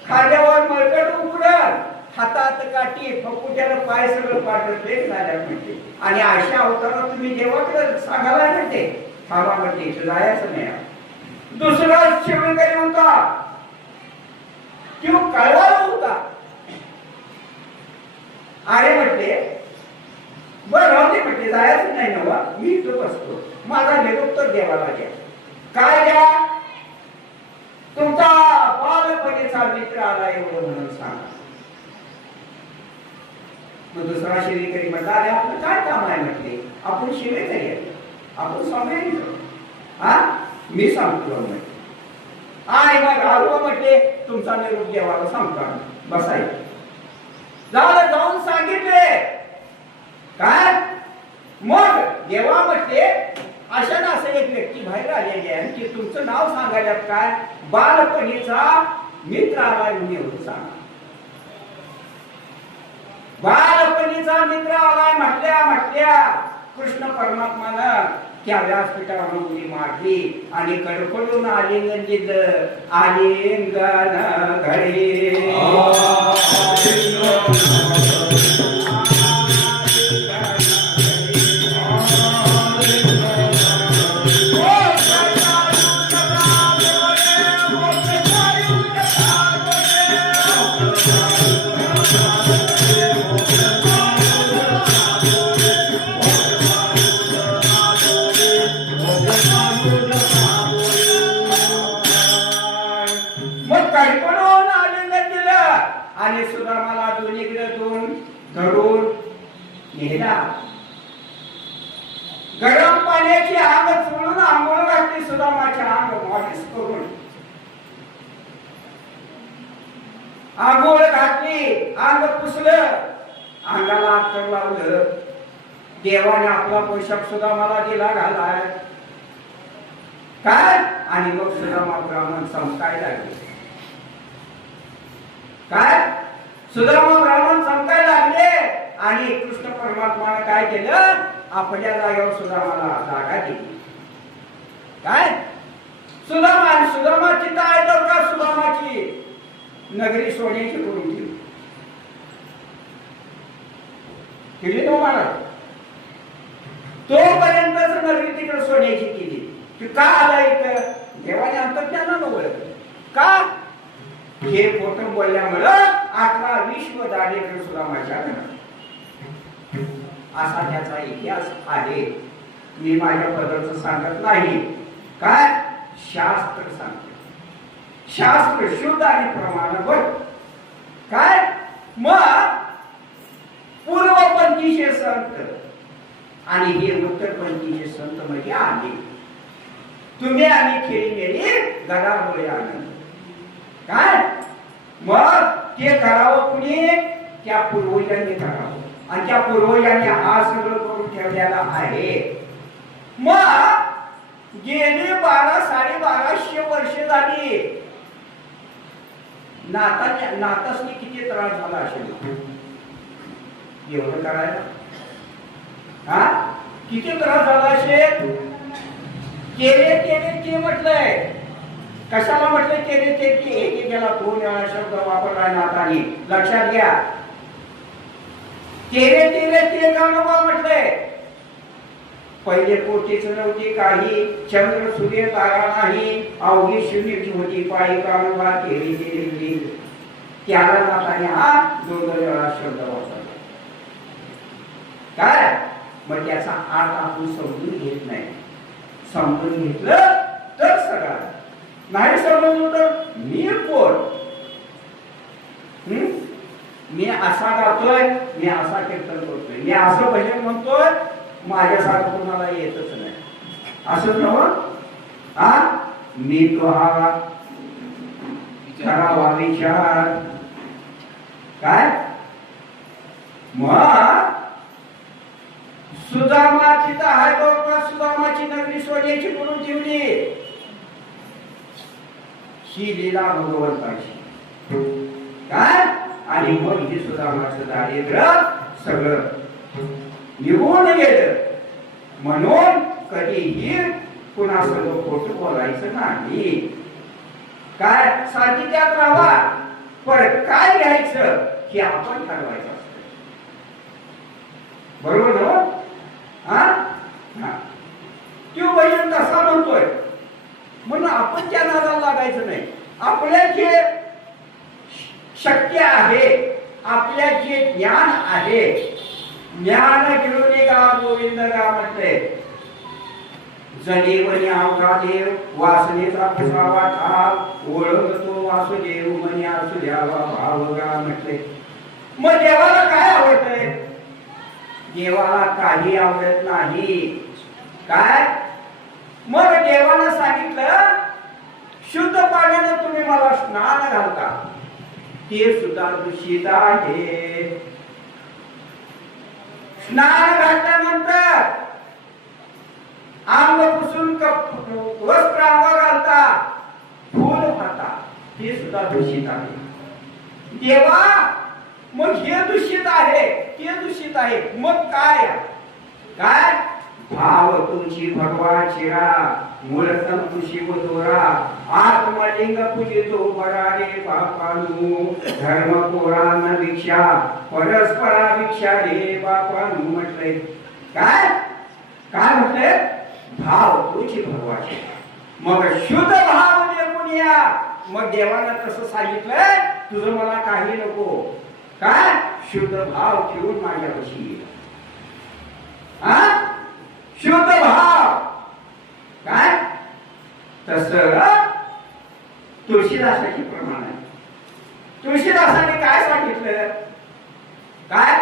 खांद्यावर मळकट उघडल, हातात काठी, फकुट्याला पाय सगळं पाठवत झाल्या म्हणते. आणि अशा अवतारात तुम्ही देवाकडे सांगायला म्हणते. थांबा म्हणते, इथं जायचं नाही. दुसरा शिवकरी होता, किंवा कळवाला होता. अरे म्हटले बरं राहू दे म्हटले, जायचं नाही नवा, मी इथं बसतो, माझा निरोप तर देवाला द्या. काय द्या? तुमचा बालपणीचा मित्र आला एवढं म्हणून सांगा. मग दुसरा शिवेकरी म्हटला, अरे आपलं काय काम आहे म्हटले, आपण शिवेकरी आहे, आपण स्वामी. हा मी सांगतो म्हटले. आणि मग आलो म्हटले तुमचा निरोप देवाला सांगता बसायचं. झालं, जाऊन सांगितले. काय मग देवा म्हटले अशा ना असं एक व्यक्ती बाहेर आलेली आहे की तुमचं नाव सांगायला काय? बालपणीचा मित्र आलाय म्हणून सांगा. बालपणीचा मित्र आलाय म्हटल्या कृष्ण परमात्मानं त्या व्यासपीठावर उडी मारली आणि कडकडून आलिंगन दिलं. आलिंगन घडे आणि सुदामाला दोन्हीकडे धरून नेला. गरम पाण्याची आग चोळून आंघोळ घातली सुदामाच्या अंग मॉलिश करून. आंघोळ घातली, अंग पुसलं, अंगाला अत्तर लावलं. देवाने आपला पोशाख सुदामाला दिला घालाय. काय? आणि मग सुदामा ब्राह्मण संस्कारायला लागले. काय? सुदामा ब्राह्मण संस्कारायला लागले आणि कृष्ण परमात्माने काय केलं? आपल्या जागेवर सुदामाला जागा दिली. काय? सुदामाची काय दरकार? सुदामाची नगरी सोन्याची करून ठेवली. केली तो महाराज. तोपर्यंतच नगरी तिकडे सोन्याची केली. की का आला इथं? देवाने अंतर्ज्ञानानं ओळखलं. का? हे खोटं बोलल्यामुळं 18-20 दाढेकर सुदामाच्या घरात. असा त्याचा इतिहास आहे. मी माझ्या पदाचं सांगत नाही. काय? शास्त्र सांगते. शास्त्र शुद्ध आणि प्रमाणबद्ध. काय? मग पूर्वपंथीचे संत आणि हे उत्तरपंथीचे संत म्हणजे आले. तुम्ही आणि खेळी नेली गडामुळे आनंद. काय? मग ते करावं कुणी? त्या पूर्वजांनी करावं. आणि त्या पूर्वजांनी हा सगळं करून ठेवलेला आहे. मग गेली 1200-1250 वर्ष झाली. नातासनी किती त्रास झाला असेल एवढं करायला? हा किती त्रास झाला असेल? केले ते म्हटलंय. कशाला म्हटलंय केले ते? एक गेला 2 वेळा शब्द वापरला नातानी. लक्षात घ्या. केले ते का नको म्हटलंय? पहिले पोटीच नव्हती काही, चंद्र सूर्य तारा नाही, अवघी शून्यची होती पायी कामवा केली केली. त्याला नाताने हा 2 वेळा शब्द वापरला. काय मग त्याचा अर्थ आपण समजून घेत नाही. समजून घेतलं तर सगळं, नाही समजलं तर मी कोण, मी असा गातोय, मी असा कीर्तन करतोय, मी असं भजन म्हणतोय, माझ्यासारखं कोणाला येतच नाही असं नव्हतं. मी तो हा करावा विचार. काय मग सुदामाची तर आहे बरोबर, सुदामाची नगरी सोन्याची करून ठेवली ही लीला भगवंताची. काय आणि मग ही सुदामाचं दारिद्र्य सगळं निघून गेलं. म्हणून कधीही कुणासंग खोटं बोलायचं नाही. काय सातित्यात राहा, पण काय घ्यायचं हे आपण ठरवायचं असतं. बरोबर ना? तो भजन कसा म्हणतोय म्हणून आपण त्या नादाला लागायचं नाही. आपल्या जे शक्य आहे, आपल्या जे ज्ञान आहे, ज्ञान घेऊन गा गोविंद गा म्हणते. जदेवनी अवघा देव वासनेचा पुसावा ठाव, ओळखतो वासुदेव मनी असू द्यावा भाव गा म्हटले. मग देवाला काय आवडतंय? देवाला काही आवडत नाही. काय मग देवाला सांगितलं शुद्ध पाण्यानं तुम्ही मला स्नान घालता, ते सुद्धा दूषित आहे. स्नान घातल्यानंतर अंग पुसून वस्त्र अंगावर घालता, फूल खाता, ते सुद्धा दूषित आहे. देवा मग हे दूषित आहे, ते दूषित आहे, मग काय? काय भाव तुमची भगवा चिरा, मूळतम तुशी दोरा, आत्मलिंग पूजितो बराडे बापानु, धर्म पुराण भिक्षा परस्परा भिक्षा रे बापानु म्हटले. काय काय म्हटले? भाव तुझी भगवाची. मग शुद्ध भाव देऊन या. मग देवाला तसं सांगितलंय, तुझं मला काही नको. काय शुद्ध भाव ठेवून माझ्यापाशी ये. शुद्ध भाव. काय तसं तुळशीदासाची प्रमाण आहे. तुळशीदासाने काय सांगितलं? काय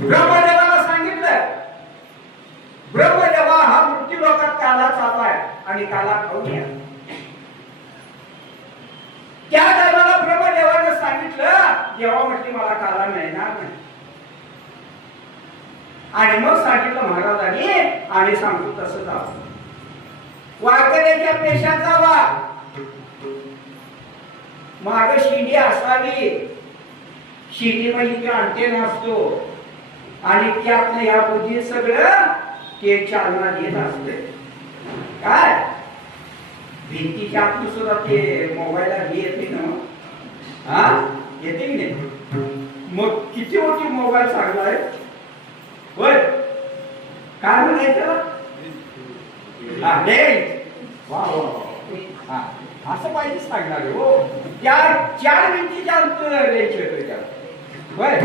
ब्रह्मदेवाला सांगितलं, ब्रह्मदेवा हा मृत्यू लोकात काला चालू आहे आणि काला खाऊन घ्या. त्या टायमाला ब्रह्मदेवाने सांगितलं, देवा म्हटली मला काला मिळणार नाही. आणि मग सांगितलं महाराजांनी, आणि सांगतो तसं जावं. वारकऱ्याच्या पेशात जावा, माग शिडी असावी. शिडीमध्ये अंटेन असतो आणि त्यातनं या बुद्धी सगळं ते चालना देत असते. काय भिंतीच्या आतून सुद्धा ते मोबाईलला येते ना, येते की नाही? मग किती मोठी मोबाईल चांगला आहे होय. काय म्हणायचं? असं पाहिजे सांगणार हो. त्या 4 मिनिटीच्या अंतर होय.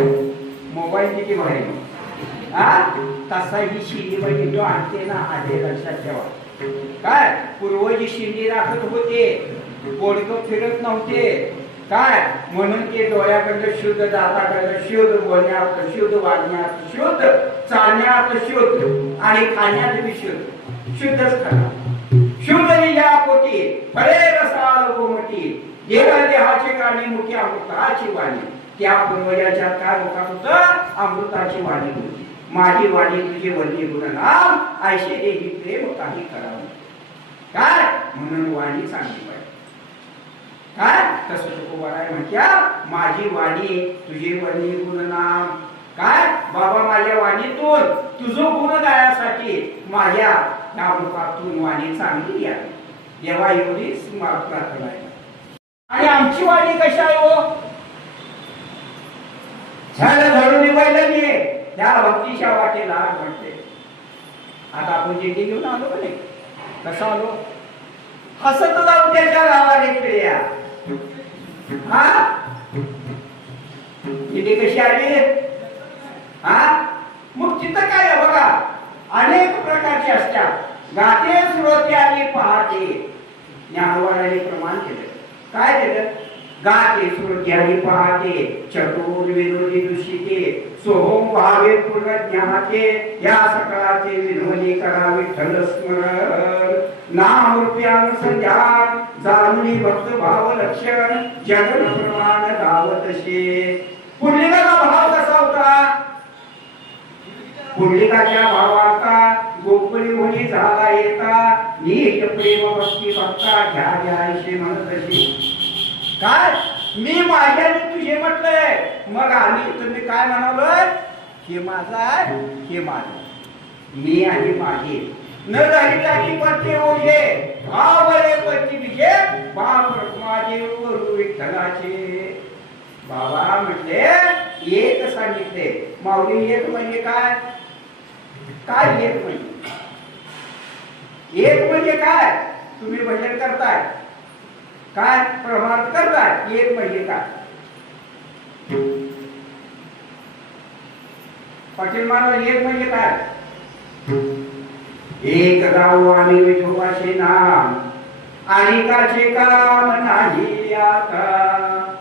मोबाईल किती भारी. तसा ही शिडी म्हणजे तो आणते ना, आधी लक्षात ठेवा. काय पूर्वजी शिंदी राखत होते, बोडकं फिरत नव्हते. काय म्हणून ते डोळ्याकडे शुद्ध, दाताकडे शुद्ध, बोलण्यात शुद्ध, वागण्यात शुद्ध, चालण्यात शुद्ध आणि खाण्यात बी शुद्ध. शुद्धच खाणार. शुद्ध या पोटी फळे रसाळ गोमटी, देहा देहाची गाणी मुखी अमृताची वाणी. त्या पूर्वजाच्या काय मुखात होतं? अमृताची वाणी होती. माझी वाणी तुझे वल्ली गुणनाम, ऐशे देही प्रेम काही करावं. काय म्हणून वाणी चांगली पाहिजे. काय तसं तुकोबाराय म्हणत्या, माझी वाणी तुझे वल्ली गुणनाम. काय बाबा माझ्या वाणीतून तुझं गुण गाण्यासाठी माझ्या ह्या मुखातून वाणी चांगली आहे. देवा एवढीच प्रार्थना आहे. आणि आमची वाणी कशी आहे हो? झालं धरून निवायला त्या भक्तीच्या वाटेला म्हणते. आता आपण दिंडी घेऊन आलो का नाही, कसं आलो, हसत जाऊ त्याच्या गावाने खेळ्या. हा दिंडी कशी आली, हा मग तिथं काय आहे बघा, अनेक प्रकारचे असतात. गाते सुरती आली पहाटे, ज्ञानवाराने प्रमाण केलं. काय केलं, गाते सुरती आली पहाटे, चतुर विरोधी दूषिते, सोहम भावे पूर्ण ज्ञाते, या सकाळचे विनवणी करा विठ्ठल स्मरण. नाम रूप्यान संध्यान, जाणूनी भक्त भाव लक्षण, जगन प्रमाण गावतशे. पुंडलिकाचा भाव कसा होता, पुंडलिकाच्या भावाचा गोकुळी मुली झाला येता, नीट प्रेम भक्ती भक्ता घ्या घ्यायचे म्हणतशी. काय मी माझ्याने तुझे म्हटलंय, मग आम्ही तुम्ही काय म्हणालोय, हे माझं आहे, हे माझं, मी आणि माझे न झाली टाकी पत्ते ओढे, भावरे पत्ती विजे बाप रखमादेव गुरु विठ्ठलाचे. बाबा म्हटले एक सांगितले, माऊली एक म्हणजे काय, काय एक म्हणजे, एक म्हणजे काय, तुम्ही भजन करताय काय, प्रभात करताय, एक म्हणजे काय. पाटील महाराज एक म्हणजे काय, एक गाव आणि विठोबाचे नाम, आणि काचे काम नाही आता.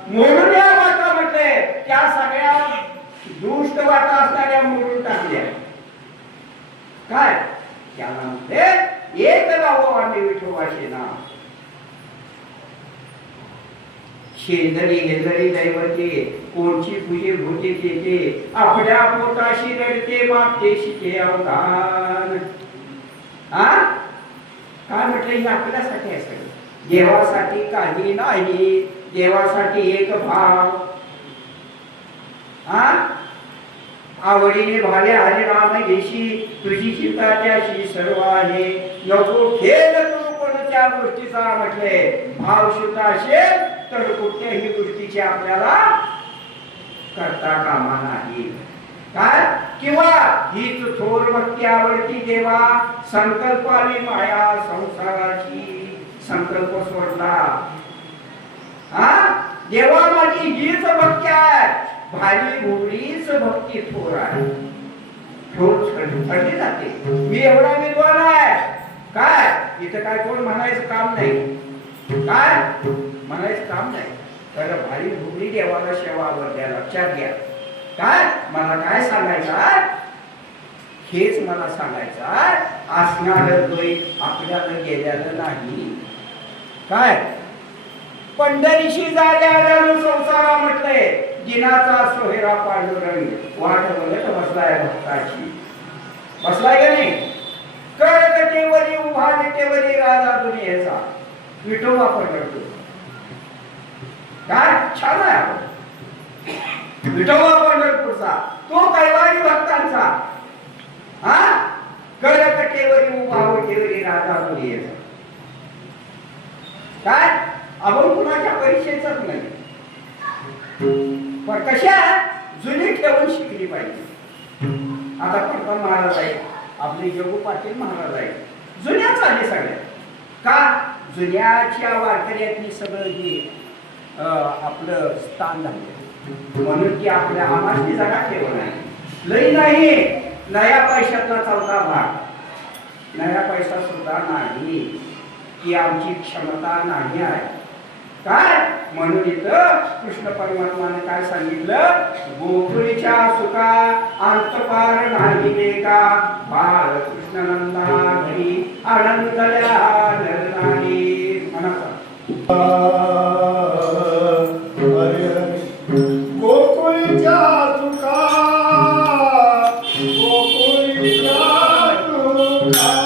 मोडून या वाटा म्हटले, त्या सगळ्या दुष्ट वाटा असणाऱ्या मोडून टाकल्या. काय त्याला म्हणते, एक गाव आणि विठोबाचे नाम. शेंदरी हेंदरी दैवते, कोणची पूजे भूते तेते, आपल्या पोटाशी रडते मागते शिके अवधान. हा काय म्हटलं, हे आपल्यासाठी आहे सगळं, देवासाठी काही नाही, देवासाठी एक भाव. हा आवडीने भाले हरे राम घेशी, तुझी चिंता त्याशी सर्व आहे. नको खेळ करू कोणत्या गोष्टीचा, म्हटले भाव शुद्ध असेल तर कुठल्याही गोष्टीची आपल्याला करता कामा नाही. काय किंवा हीच थोर भक्ती आवडती देवा, संकल्प आणि माया संसाराची. संकल्प सोडला, हा देवा माझी हीच भक्ती आहे, भारी भोळीच भक्ती थोर आहे. थोर ठरली जाते, मी एवढा विद्वान आहे, काय इथं काय कोण म्हणायचं काम नाही, काय म्हणायचं काम नाही. तर भारी भोळी देवाला सेवावर द्या, लक्षात घ्या. काय मला काय सांगायचं, हेच मला सांगायचं, असणार द्वैत आपल्याला गेल्याला नाही. काय पंढरीशी जाण्याला संसारा म्हटलंय, जिनाचा सोहेरा पांडुरंग, वाट बघत बसलाय भक्ताची. बसलाय का नाही, कळकटेवरी उभा विटेवरी राजा दुनियेचा विठोबा पंढरपूर. काय छान आहे विठोबा पंढरपूरचा, तो कैवारी भक्तांचा. हा कळकटेवरी उभा विटेवरी राजा दुनियेचा. काय आपण कुणाच्या परीक्षेचाच नाही, पण कशा जुनी ठेवून शिकली पाहिजे. आता पटकन महाराज आहे, आपले जगू पाटील महाराज आहे, जुन्याच आहे सगळ्या. का जुन्याच्या वारकऱ्यातली सगळं हे आपलं स्थान झालं, म्हणून की आपल्या आमाची जागा ठेवून आहे. लई नाही, नया पैशातला चौथा भाग, नया पैसा सुद्धा नाही, की आमची क्षमता नाही आहे. काय म्हणून इथं कृष्ण परमात्माने काय सांगितलं, गोकुळीच्या सुखा अंतपार नाही लेका, बाळ कृष्ण नंदा घरी आनंदल्या नरनारी. म्हणा गोकुळीच्या सुखा, गोकुळीच्या सुखा,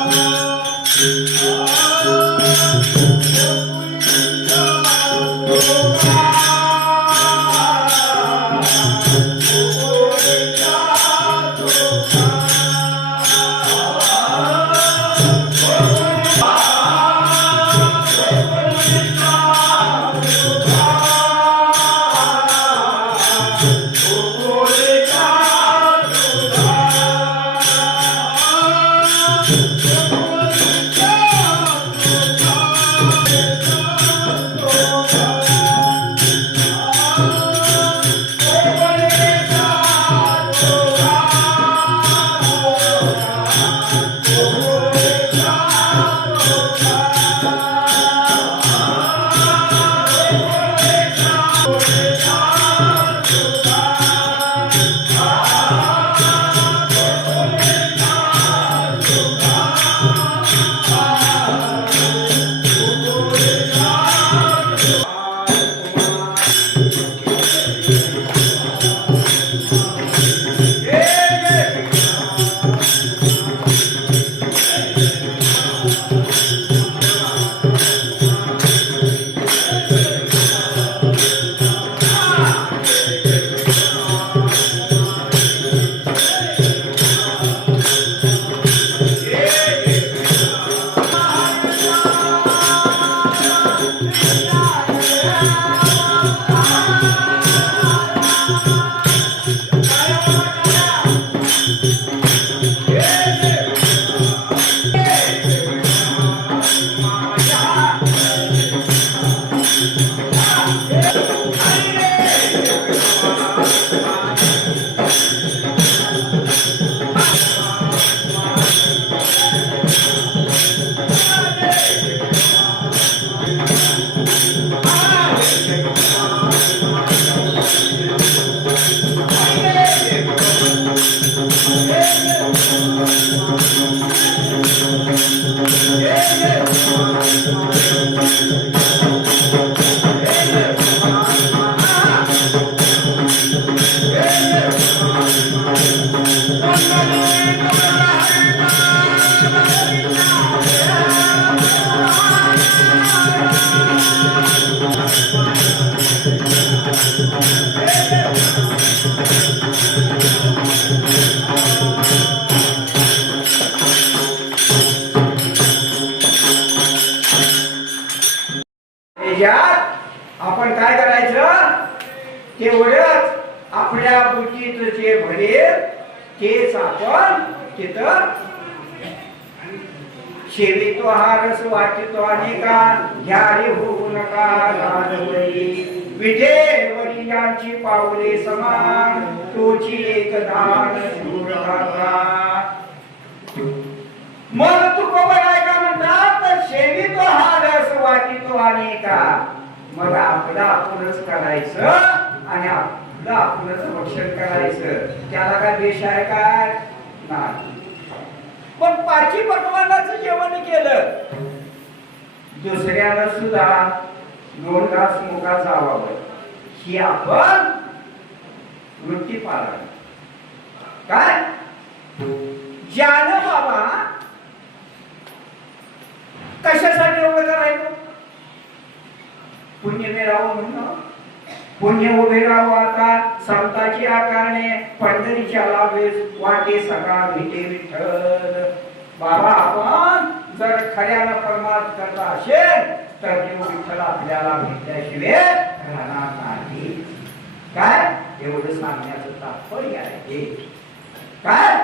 यात आपण काय करायचं, तेवढंच आपल्या बुद्धीत जे भरेल तेच आपण तिथं सेवितो हा रस वाचितो अनेका घ्यारे होऊ नका राजवरी विजयवरी यांची पावले समान तोची एक दान शूरता. मग तुकोबा काय म्हणतात, तर सेवितो हा रस वाचितो अनेका. मग आपलं आपणच करायचं आणि आपलं आपणच भक्षण करायचं, त्याला काय देश आहे काय नाही. पण पाची पकवानाचं जेवण केलं, दुसऱ्याला सुद्धा 2 घास मुका जावावं ही आपण वृत्ती पाळावी. काय ज्यानं बाबा कशासाठी एवढं करायचं, पुण्य मिळावं म्हणून. पुण्य उभे राहावं आता संताची आकारणे पंढरीच्या लाभेस वाटे सका भेटे विठ्ठल. बाबा आपण जर खऱ्याला परमार्थ करता असेल तर देव विठ्ठल आपल्याला भेटल्याशिवाय राहणार नाही. काय एवढं सांगण्याचं तात्पर्य आहे. काय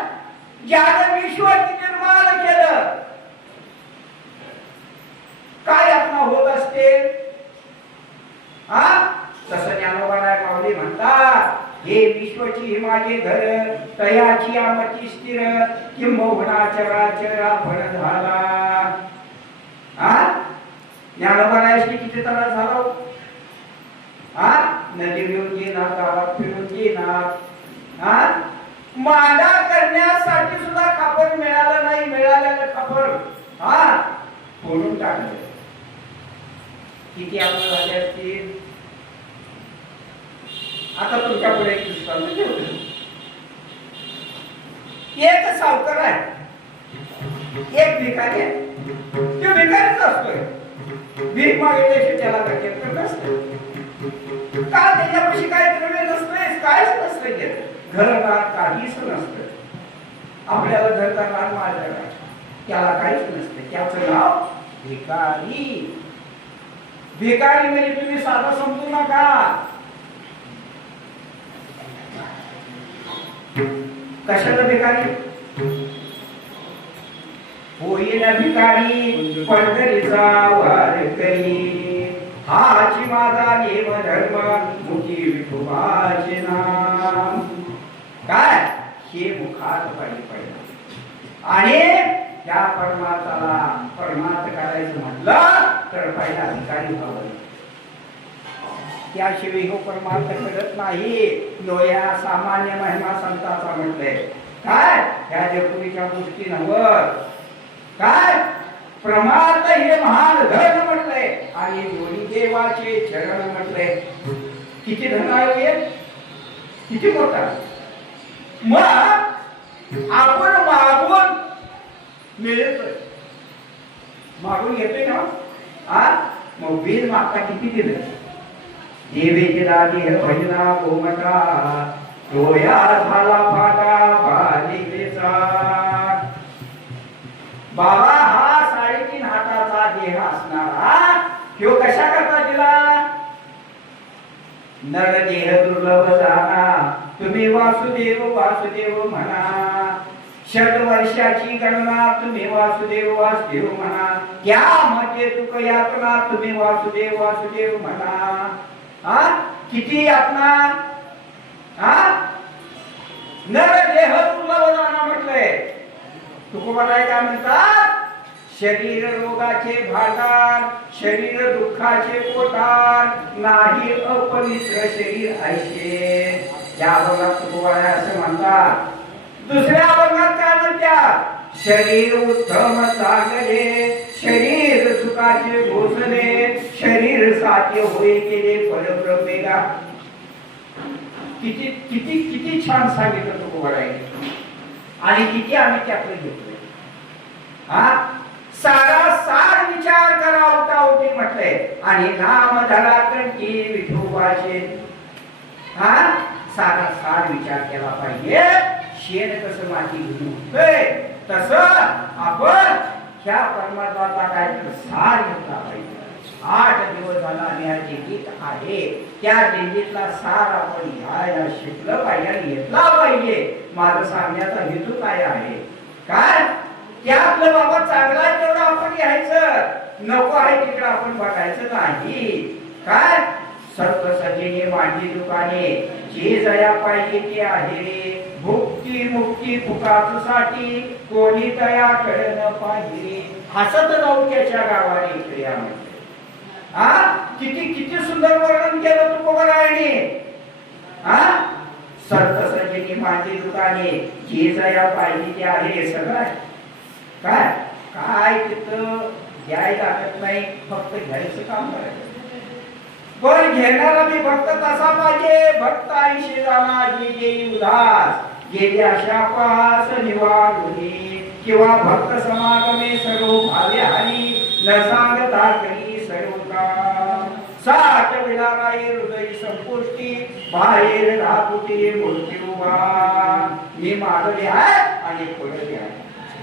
ज्यानं विश्व निर्माण केलं, काय आपणा होत असते. तसं ज्ञानोबाराय माऊली म्हणतात, हे विश्वची हे माझे घर तयाची आमची स्थिर किंबहुना चराचर आपण झाला. ज्ञानोबारायशी किती त्रास झाला. नदी मिळून घेणार, गावात फिरून घेणार, मांडा करण्यासाठी सुद्धा खापर मिळालं नाही. मिळालेलं खापर फोडून टाकलं. किती आपण झाले असतील. आता तुमच्या पुढे एक दृष्टांत ठेवतो. एक सावकार आहे, एक भिकारी आहे. तो भिकारीच असतोय. भीक मागितल्याशी त्याला गरजेचं नसतं. का त्याच्यापाशी काय द्रव्य नसतंय, काहीच नसतंय. घरदार काहीच नसतं. आपल्याला घरदार रान मारलं नाही, त्याला काहीच नसतं. त्याचं नाव भिकारी. भिकारी म्हणजे तुम्ही साधा समजू नका. कशाला भिकारी, होईल भिकारी पंढरीचा वारकरी, हाची माझा नेम धर्म मुखी विठोबाचे नाम. काय हे मुखात पडलं आणि त्या परमार्थ करायचं म्हटलं तर पहिला भिकारी व्हावं. त्याशिवाय हो परमार्थ घडत नाही. लोया सामान्य महिमा संताचा म्हटलंय. काय ह्या जगपुरीच्या गोष्टी नव्हत. काय प्रमार्थ हे महान धन म्हटलंय आणि दोन्ही देवाचे चरण म्हटलंय. किती धन आहे, किती मोठा. मग आपण मागून मिळतोय, मागून घेतोय ना. मग वीर मागता किती दिलं. देवीची दादी भजना गोमटा डोया झाला फाटा बालिकेचा. बाबा हा 3.5 हाताचा देह असणारा ह्यो कशा करता दिला. नर देह दुर्लभ जाना तुम्ही वासुदेव वासुदेव म्हणा. 6 वर्षाची गणना तुम्ही वासुदेव वासुदेव म्हणा. त्यामध्ये दुःख यातना तुम्ही वासुदेव वासुदेव म्हणा. किती यातना. नर देह दुर्लभ जाना म्हटलंय. तुकोबाराय काय म्हणतात. शरीर रोगाचे भांडार, शरीर दुःखाचे पोटार, नाही अपवित्र शरीर ऐसे. या अभंगात तुकोबाराय असं म्हणतात. दुसऱ्या अभंगात काय म्हणतात. शरीर उत्तम चांगले, शरीर सुखाचे घोषणे, शरीर साध्य होय केले परब्रह्मेगा. किती किती किती छान सांगितलं तुकोबाराय. आणि किती आम्ही त्यातलं घेतोय. सारा सार विचार करा उठावटी म्हटलंय. आणि नाम धरा कंठी विठोबाचे. सारा सार विचार केला पाहिजे. शेण कसं माती घेऊन उठतंय तसं आपण ह्या परमात्माचा काय तर सार घेतला पाहिजे. 8 दिवस झाला आणि या दिंडीत आहे. त्या दिंडीतला सार आपण घ्यायला शिकलं पाहिजे आणि घेतला पाहिजे. माझं सांगण्याचा हेतू काय आहे. काय त्यातलं बाबा चांगला आहे तेवढं आपण घ्यायचं. नको आहे तिकडे आपण बघायचं नाही. काय सर्व सजीने मांडली दुकाने जे जया पाहिजे ते आहे रे. भुक्ती मुक्ती फुकासाठी कोणी दया कळण पाहिजे. हसत जाऊ त्याच्या गावाने क्रिया म्हणते. किती किती सुंदर वर्णन केलं तुकोबारायाने. सर्व सजीने मांडली दुकाने जे जया पाहिजे ते आहे. सगळं काय काय तिथं द्यायला लागत नाही. फक्त घ्यायचं काम करायचं. पण घेणारा मी भक्त तसा पाहिजे. भक्त आईशी जाना जी गेली उदास, गेली आशा पास निवारुनी. किंवा भक्त समागमे सर्व भावे हरी, न सांगता करी सर्व का. साठ वेळा राई हृदय संपुष्टी, बाहेर रापुटी मूर्ती उभा. मी मागले आहे आणि पुढे आहे.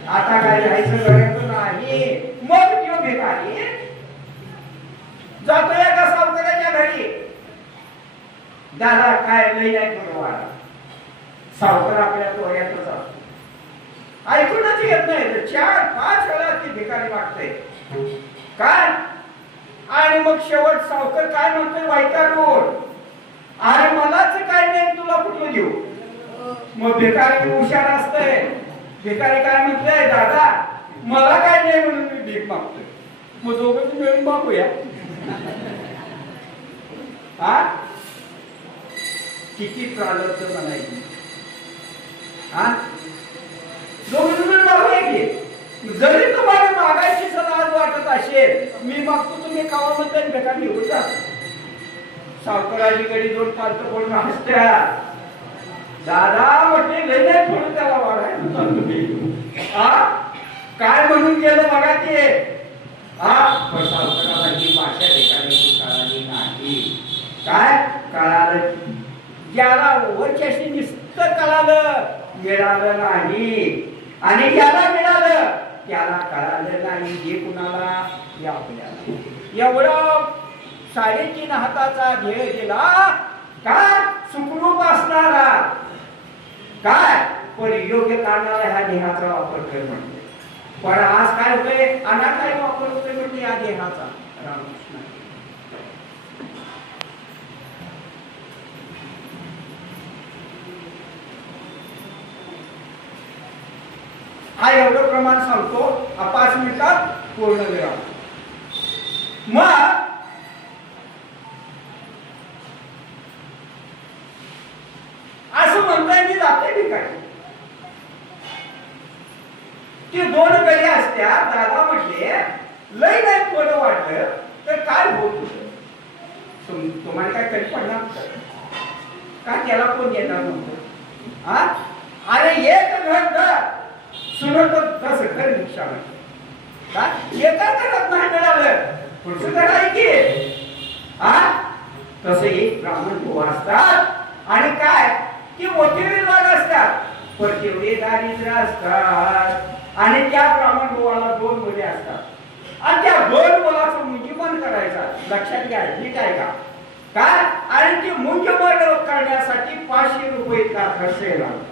आता काय घ्यायचं गरज नाही. मग किंवा भिकारी जातोय एका सावकाराच्या घरी. दादा काय लई नाही बरोबर. सावकार आपल्या तोऱ्यातच असतो. ऐकूनच येत नाही. 4-5 वेळा ती भिकारी मागते. काय आणि मग शेवट सावकार काय म्हणतोय वैतागून. आणि मलाच काय नाही तुला कुठलं देऊ. मग भिकारी हुशार असतंय. भिकारी काय म्हणतोय दादा मला काय नाही म्हणून मी भीक मागतोय. मग दोघं मिळून मागूया. किती प्रालब्ध म्हणायची. दोघं मिळून मागूया की. जरी तुम्हाला मागायची सदा आज वाटत असेल मी मागतो तुम्ही खावा म्हणता भिकारी घेऊन जा. सावकाराची गडी 2 पालत पडून हसत्या. दादा म्हटले लय नाही थोडं त्याला वाढायला. काय म्हणून गेलं बघा ते. सावकाराला ही भाषा भिकारीची कळाली नाही. काय कळालं. ज्याला वरच्याशी नुसतं कळालं मिळालं नाही. आणि ज्याला मिळालं त्याला कळालं नाही. जे कुणाला या आपल्याला एवढं 3.5 हाताचा ध्येय दिला. काय सुखरूप असणारा. काय पण योग्य कारणाला ह्या देहाचा वापर कर म्हणते. पण आज काय होतंय, अनाठाई वापरतोय म्हणजे या देहाचा. रामकृष्ण हा एवढं प्रमाण सांगतो. 5 मिनिटात पूर्ण विराम. मग असं म्हणताय मी जाते मी काय की 2 गडी असत्या. दादा म्हटले लय नाही कोण वाटलं तर काय होत होतं. तुम्हाला काय कधी पडणार का, त्याला कोण येणार नव्हतं. हा अरे एक घर सुरत कसं घर रिक्षा का एका घरात नाही मिळालं पुढचं घर आहे की. हा तसं एक ब्राह्मण भाऊ असतात आणि काय की मोठे विद्वान असतात पण तेवढे दारिद्र्य असतात. आणि त्या ब्राह्मण भावाला 2 मुले असतात आणि त्या 2 मुलाचं मुंजीपण करायचा. लक्षात घ्या ठीक आहे का काय. आणि ती मुंजीपण करण्यासाठी 500 रुपये इतका खर्च येणार.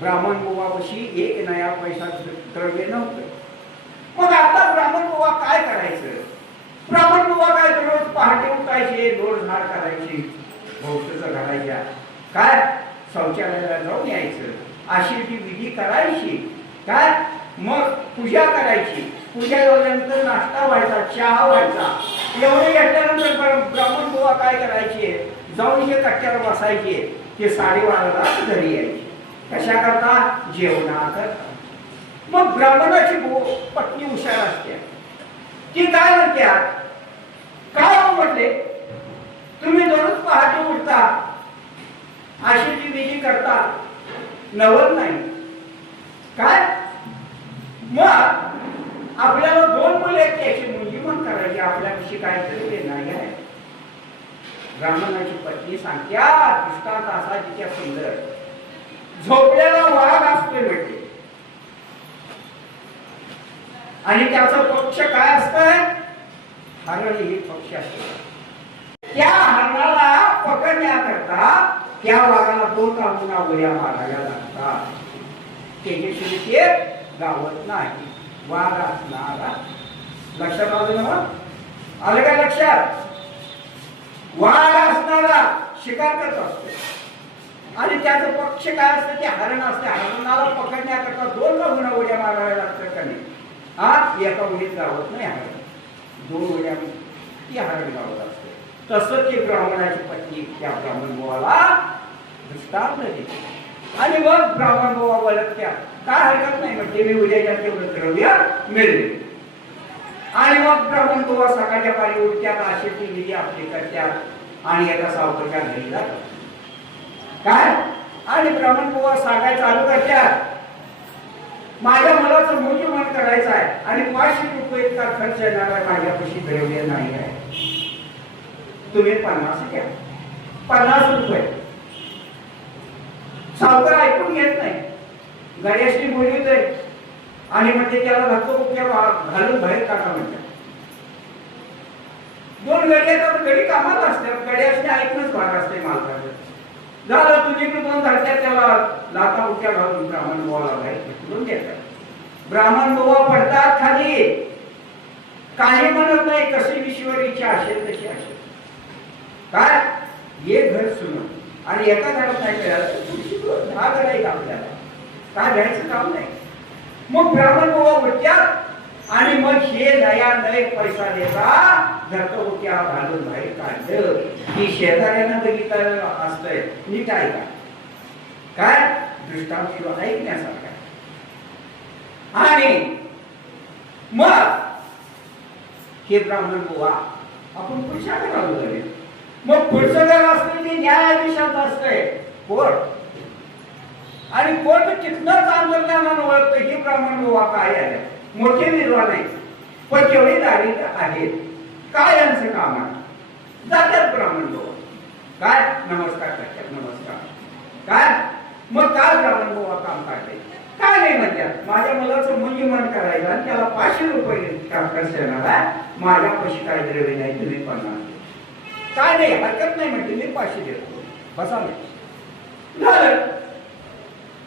ब्राह्मण बुवापाशी 1 नया पैसा द्रव्य नव्हतं. मग आता ब्राह्मण बुवा काय करायचं. ब्राह्मण बुवा काय रोज पहाटे उठायचे, दोन झाड करायचे, भोवतीचं घालायच्या, काय शौचालयाला जाऊन यायचं, अशी ती विधी करायची काय. मग पूजा करायची, पूजा झाल्यानंतर नाश्ता व्हायचा, चहा व्हायचा. एवढे घेतल्यानंतर ब्राह्मण बुवा काय करायचे, जाऊन हे कट्ट्यावर बसायचे. ते 12:30 घरी यायचे. कशा करता, जेवणा करता. मग ब्राह्मणाची पत्नी हुशार असते. ती काय म्हणते, काय म्हटले तुम्ही दररोज पहाटे उठता, अशी ती विधी करता, नवल नाही काय. मग आपल्याला 2 मुले आहेत, त्याची मुंजीपण करायची, आपल्यापाशी काहीतरी ते नाही आहे. ब्राह्मणाची पत्नी सांगत्या दृष्टांत असा तिच्या सुंदर. झोपलेला वाघ असतोय म्हणजे आणि त्याचा पक्ष काय असतंय, हरण हे पक्ष असतो. त्या हरणाला पकडण्याकरता त्या वाघाला 2 रांगोळ्या उड्या माराव्या लागतात. त्याच्याशिवाय ते गावत नाही. वाघ असणारा लक्षात आलं ना, आलं का लक्षात. वाघ असणारा शिकार करत असतो आणि त्याचं पक्ष काय असतं, ते हरण असते. हरणाला पकडण्याकरता 2 रांगोळ्या उड्या माराव्या लागतात का नाही. हा एका उडीत गावत नाही हरण, 2 उड्या ती हरण गावत असते. तसं ते ब्राह्मणाची पत्नी त्या ब्राह्मण बुवाला दृष्टांत देते. आणि मग ब्राह्मण बुवा वळखत्या, काय हरकत नाही म्हणजे मी उद्याच्या तेवढं द्रव्य मिळेल. आणि मग ब्राह्मण बुवा सकाळच्या पारी उठत्यात, अशी ती विधी आपली करत्यात आणि एका सावकाच्या घरी जातात काय. आणि ब्राह्मण बुवा सांगायला चालू करत्यात, माझ्या मुलाचं मुंजीपण करायचं आहे आणि 500 रुपये इतका खर्च येणार आहे, माझ्यापाशी द्रव्य नाही आहे, तुम्ही 50 घ्या. 50 रुपये. सावकार ऐकून घेत नाही, गड्याशी बोलवतोय आणि म्हणजे त्याला धक्कोबुक्क्या घालून बाहेर टाका म्हणतात. 2 गड्या गडी कामात असतात, गड्याशी ऐकूनच भाग असते मालकाचं. झालं तुझी 2 धडक्यात त्याला लाथा उक्या घालून ब्राह्मण बुवाला बाहेर ढकलून देतात. ब्राह्मण बुवा पडतात खाली, काही म्हणत नाही, कशी ईश्वरीची असेल तशी असेल काय. एक घर सुन आणि एका घरात नाही करायचं, 10 घर आहेत आपल्याला, काय घ्यायचं काम नाही. मग ब्राह्मण बुवा उठत्यात आणि मग हे नया नये पैसा देता धक्कोबुक्क्या घालून बाहेर काढलं की शेजाऱ्यांना बघितलं असतंय. नीट ऐका काय, दृष्टांत किंवा ऐकण्यासारखा. आणि मग हे ब्राह्मण बुवा आपण पुढच्या घराला गेले. मग पुढचं घर असतं ते न्यायाधीशाचं असतंय कोर्ट. आणि कोर्ट तिथनं चांगल्यानं ओळखतं ही ब्राह्मण बुवा काय आहे, मोठे विद्वान नाही पण केवढे दारिद्र्य आहेत, काय यांचं काम आहे. जातात ब्राह्मण बुवा काय नमस्कार करतात, नमस्कार काय. मग काय ब्राह्मण बुवा काम काढले, काय नाही म्हणतात, माझ्या मुलाचं मुंजीपण करायचं आणि त्याला 500 रुपये खर्च येणार आहे, माझ्यापाशी काय द्रव्य नाही, तुम्ही 50 काय नाही, हरकत नाही म्हणते, मी 500 देतो, बसा नाही. झालं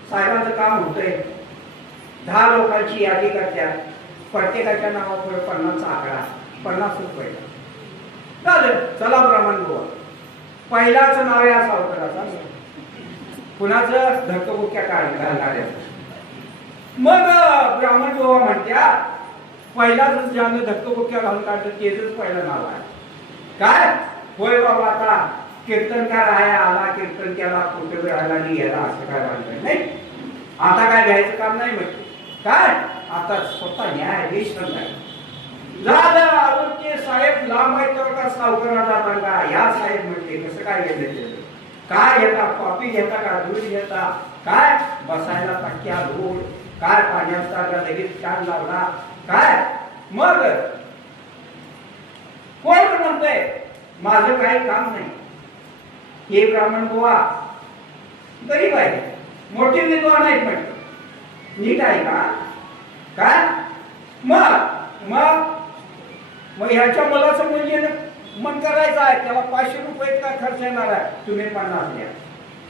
साहेबांचं काम होतंय. 10 लोकांची यादी करतात, प्रत्येकाच्या नावापुढे 50चा आकडा, 50 रुपये झालं. चला ब्राह्मण बुवा, पहिलाच नाव या सावकाराचा, कुणाचं धक्कबुक्क्या घालणाऱ्या. मग ब्राह्मण बुवा म्हणत्या पहिलाच ज्यानं धक्कबुक्क्या घालून काढलं तेच पहिलं नाव आहे. काय होय बाबा, आता कीर्तनकार आहे, आला कीर्तन केला, कुठे वेळाला गेला, असं काय म्हणत नाही. आता काय घ्यायचं काम नाही म्हटलं. काय आता स्वतः न्यायाधीश झालं. अजून ते साहेब लांब आहेत तर का सावकारा जाता का, या साहेब म्हटले कसं काय गेलं, काय घेता, कॉफी घेता का दूध घेता, काय बसायला टक्क्या धूळ, काय पाण्याचा लगेच छान लावला. काय मग कोण म्हणतंय माझं काही काम नाही. हे ब्राह्मण बुवा गरीब आहे, मोठे विद्वान आहेत म्हटलं, नीट आहे का. काय मग मग मग ह्याच्या मुलाचं म्हणजे मन करायचं आहे, त्याला 500 रुपये का खर्च येणार आहे, तुम्ही 50 द्या.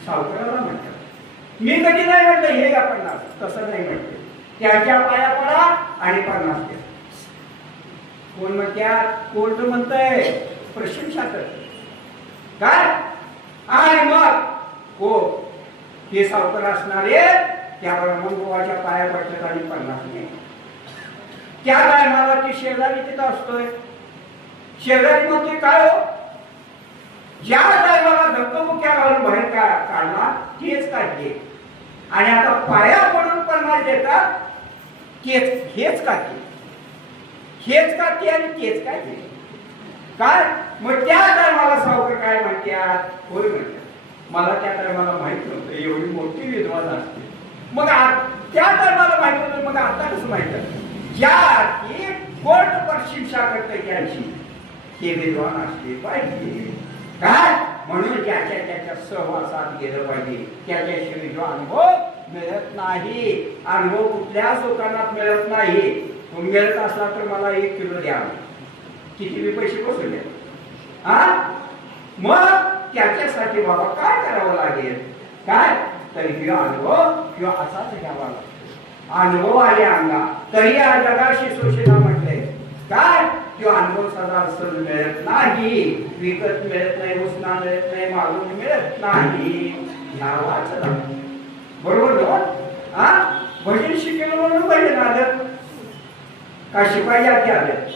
सावकाराला म्हणतात मी कधी नाही म्हटलं हे का 50, तसं नाही म्हटलं, त्याच्या पाया पडा आणि 50 द्या. कोण म्हणत्या, कोर्ट म्हणतंय प्रशंसा कर. काय आणि मग हो हे सावकार असणारे त्या ब्राह्मणबुवाच्या पाया पडतात आणि 50 नाही. त्या टायमाला ती शेजारी तिथं असतोय, शेजारी म्हणतोय काय हो, ज्या टायमाला धक्कबुक्क्या घालून बाहेर काढला तेच काढले आणि आता पाया पडून 50 देतात तेच, हेच काढले, हेच काढते आणि तेच काढले. काय मग त्या टायमाला सावकार काय म्हणतात, होय म्हणतात मला त्या टायमाला माहित नव्हतं एवढी मोठी विद्वान असते. मग त्या टायमाला माहित होतं, मग आता कसं माहित, ज्या की कोर्ट पर शिक्षा करते त्यांची हे विद्वान असले पाहिजे. काय म्हणून त्याच्या सहवासात गेलं पाहिजे, त्याच्याशिवाय जो अनुभव मिळत नाही. अनुभव कुठल्याच दुकानात मिळत नाही. तो मिळत असला तर मला 1 किलो द्या, किती मी पैसे बसून द्या. मग त्याच्यासाठी बाबा काय करावं लागेल, काय तरी किंवा अनुभव किंवा असाच घ्यावा लागेल. अनुभव आले अंगा तरी या जगाशी सुशिला म्हटले. काय किंवा अनुभव सदा असं मिळत नाही, विकत मिळत नाही, उसना मिळत नाही, मागून मिळत नाही. घ्यावाच लागेल. बरोबर ना. भजन शिकेल म्हणून भजन आलं का शिपाई आधी आलं.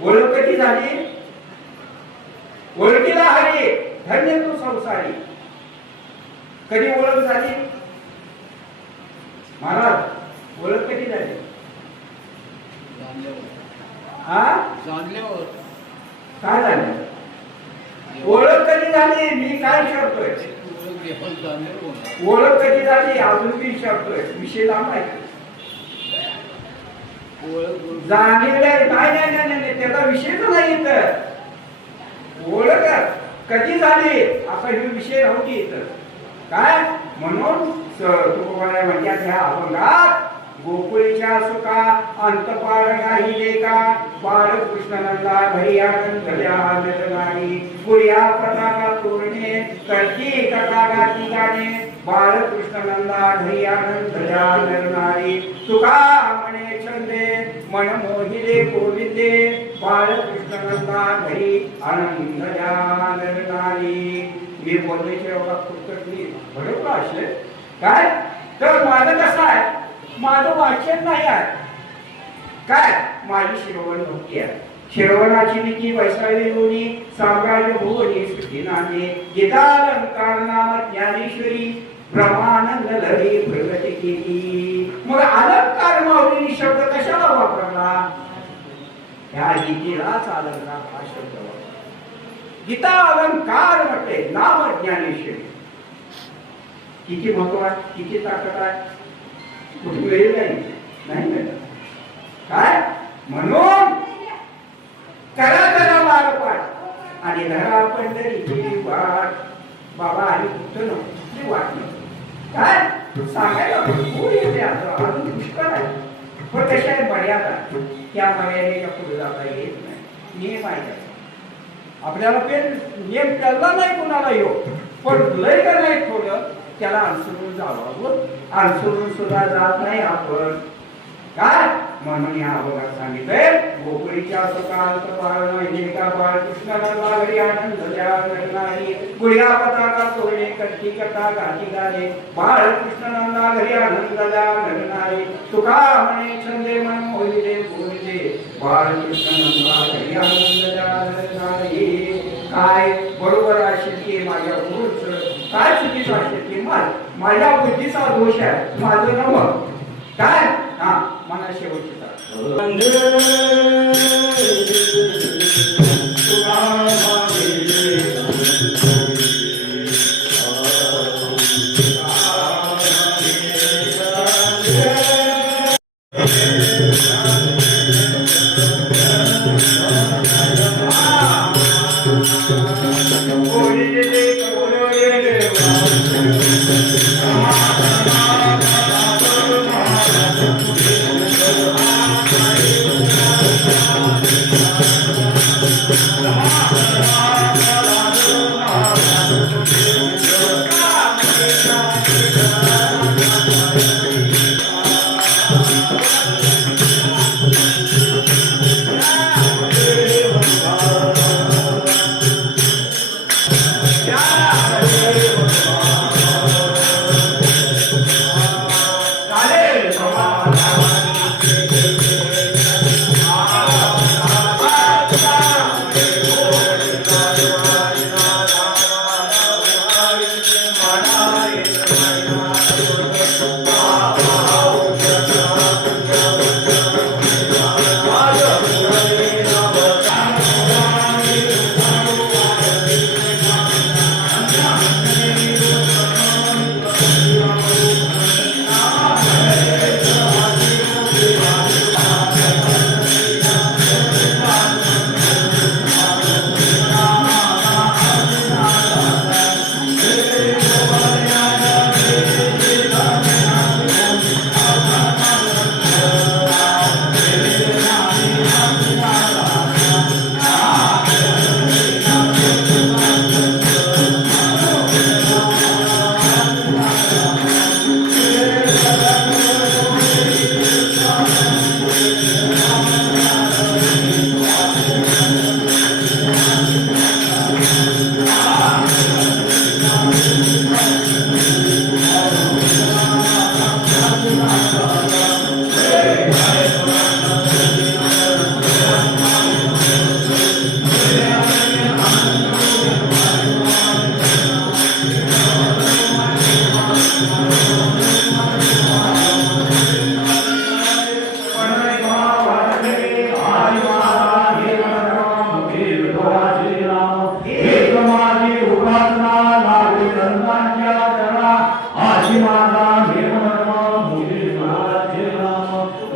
ओळख कधी झाली, ओळखीला हरी धन्य तू संसारी. कधी ओळख झाली महाराज, ओळख कधी झाली, काय झालं, ओळख कधी झाली, मी काय विचारतोय, ओळख कधी झाली अजून मी विचारतोय, विषय लांब आहे. जाणीव नाही, त्याचा विषयच नाही. तर ओळख कधी झाली असा हे विषय राहू दे. काय म्हणून तुकोबाराय म्हणतात ह्या अभंगात, गोकुळीच्या सुखा अंतपाळ गाहिले का, बाळकृष्णनंदा भैया गंधल्या नाही, पुर्या पताका तोरणे करती कथा गाती गाणे, बाळकृष्णनंदा भैया गंधल्या नाही, तुका म्हणे छंदे मन मोहिले गोविंदे, बाळकृष्णनंदा घरी आनंद नाही. मी बोलण्याच्या योगात पुस्तकली बरोबर असे. काय तर माझं कसं आहे, माझं वाचन नाही आहे. काय माझी शिरवण भक्ती आहे. शिरवणाची नीती वैसाळी लोणी साम्राज्य भुवनी सुखी नांदे, गीतालंकार नाम ज्ञानेश्वरी ब्रह्मानंद लहरी प्रगती केली. मग अलंकार माऊलीने शब्द कशाला वापरला, ह्या गीतेलाच अलंकार हा शब्द वापरला. गीता अलंकार म्हटले नाम ज्ञानेश्वरी. किती महत्व आहे, किती ताकद आहे, कुठे मिळेल नाही मिळत. काय म्हणून करा बाळपाठ आणि धरा पंढरीची वाट. बाबा आणि कुठं नव्हती वाट नव्हती. काय सांगायला भरपूर येते, अजून पुष्कळ आहे, पण कशा आहे मर्यादा, त्या मर्यादेच्या पुढे जाता येत नाही. नियम आहे आपल्याला, नियम त्याला नाही कुणाला येऊ, पण लय का नाही थोडं त्याला अनुसरून जावं आणि सोडून सुद्धा जात नाही आपण काय म्हणून या अभंगात सांगितलंय गोकुळीच्या सुखांत बाळका बाळकृष्णाला घरी आनंद द्या घडणारी गुळ्या पताका तोडणे कट्टी कथा गाठी गाणे बाळकृष्णाला घरी आनंद द्या घडणारी सुखा म्हणे छंदे मन होईले बोलले बाळकृष्णाला घरी आनंद द्या घडणारी काय बरोबर असेल की माझ्या गुरुच काय चुकीचं असेल की माझ्या बुद्धीचा दोष आहे माझं नमक काय हा मला शेवटची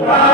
माझा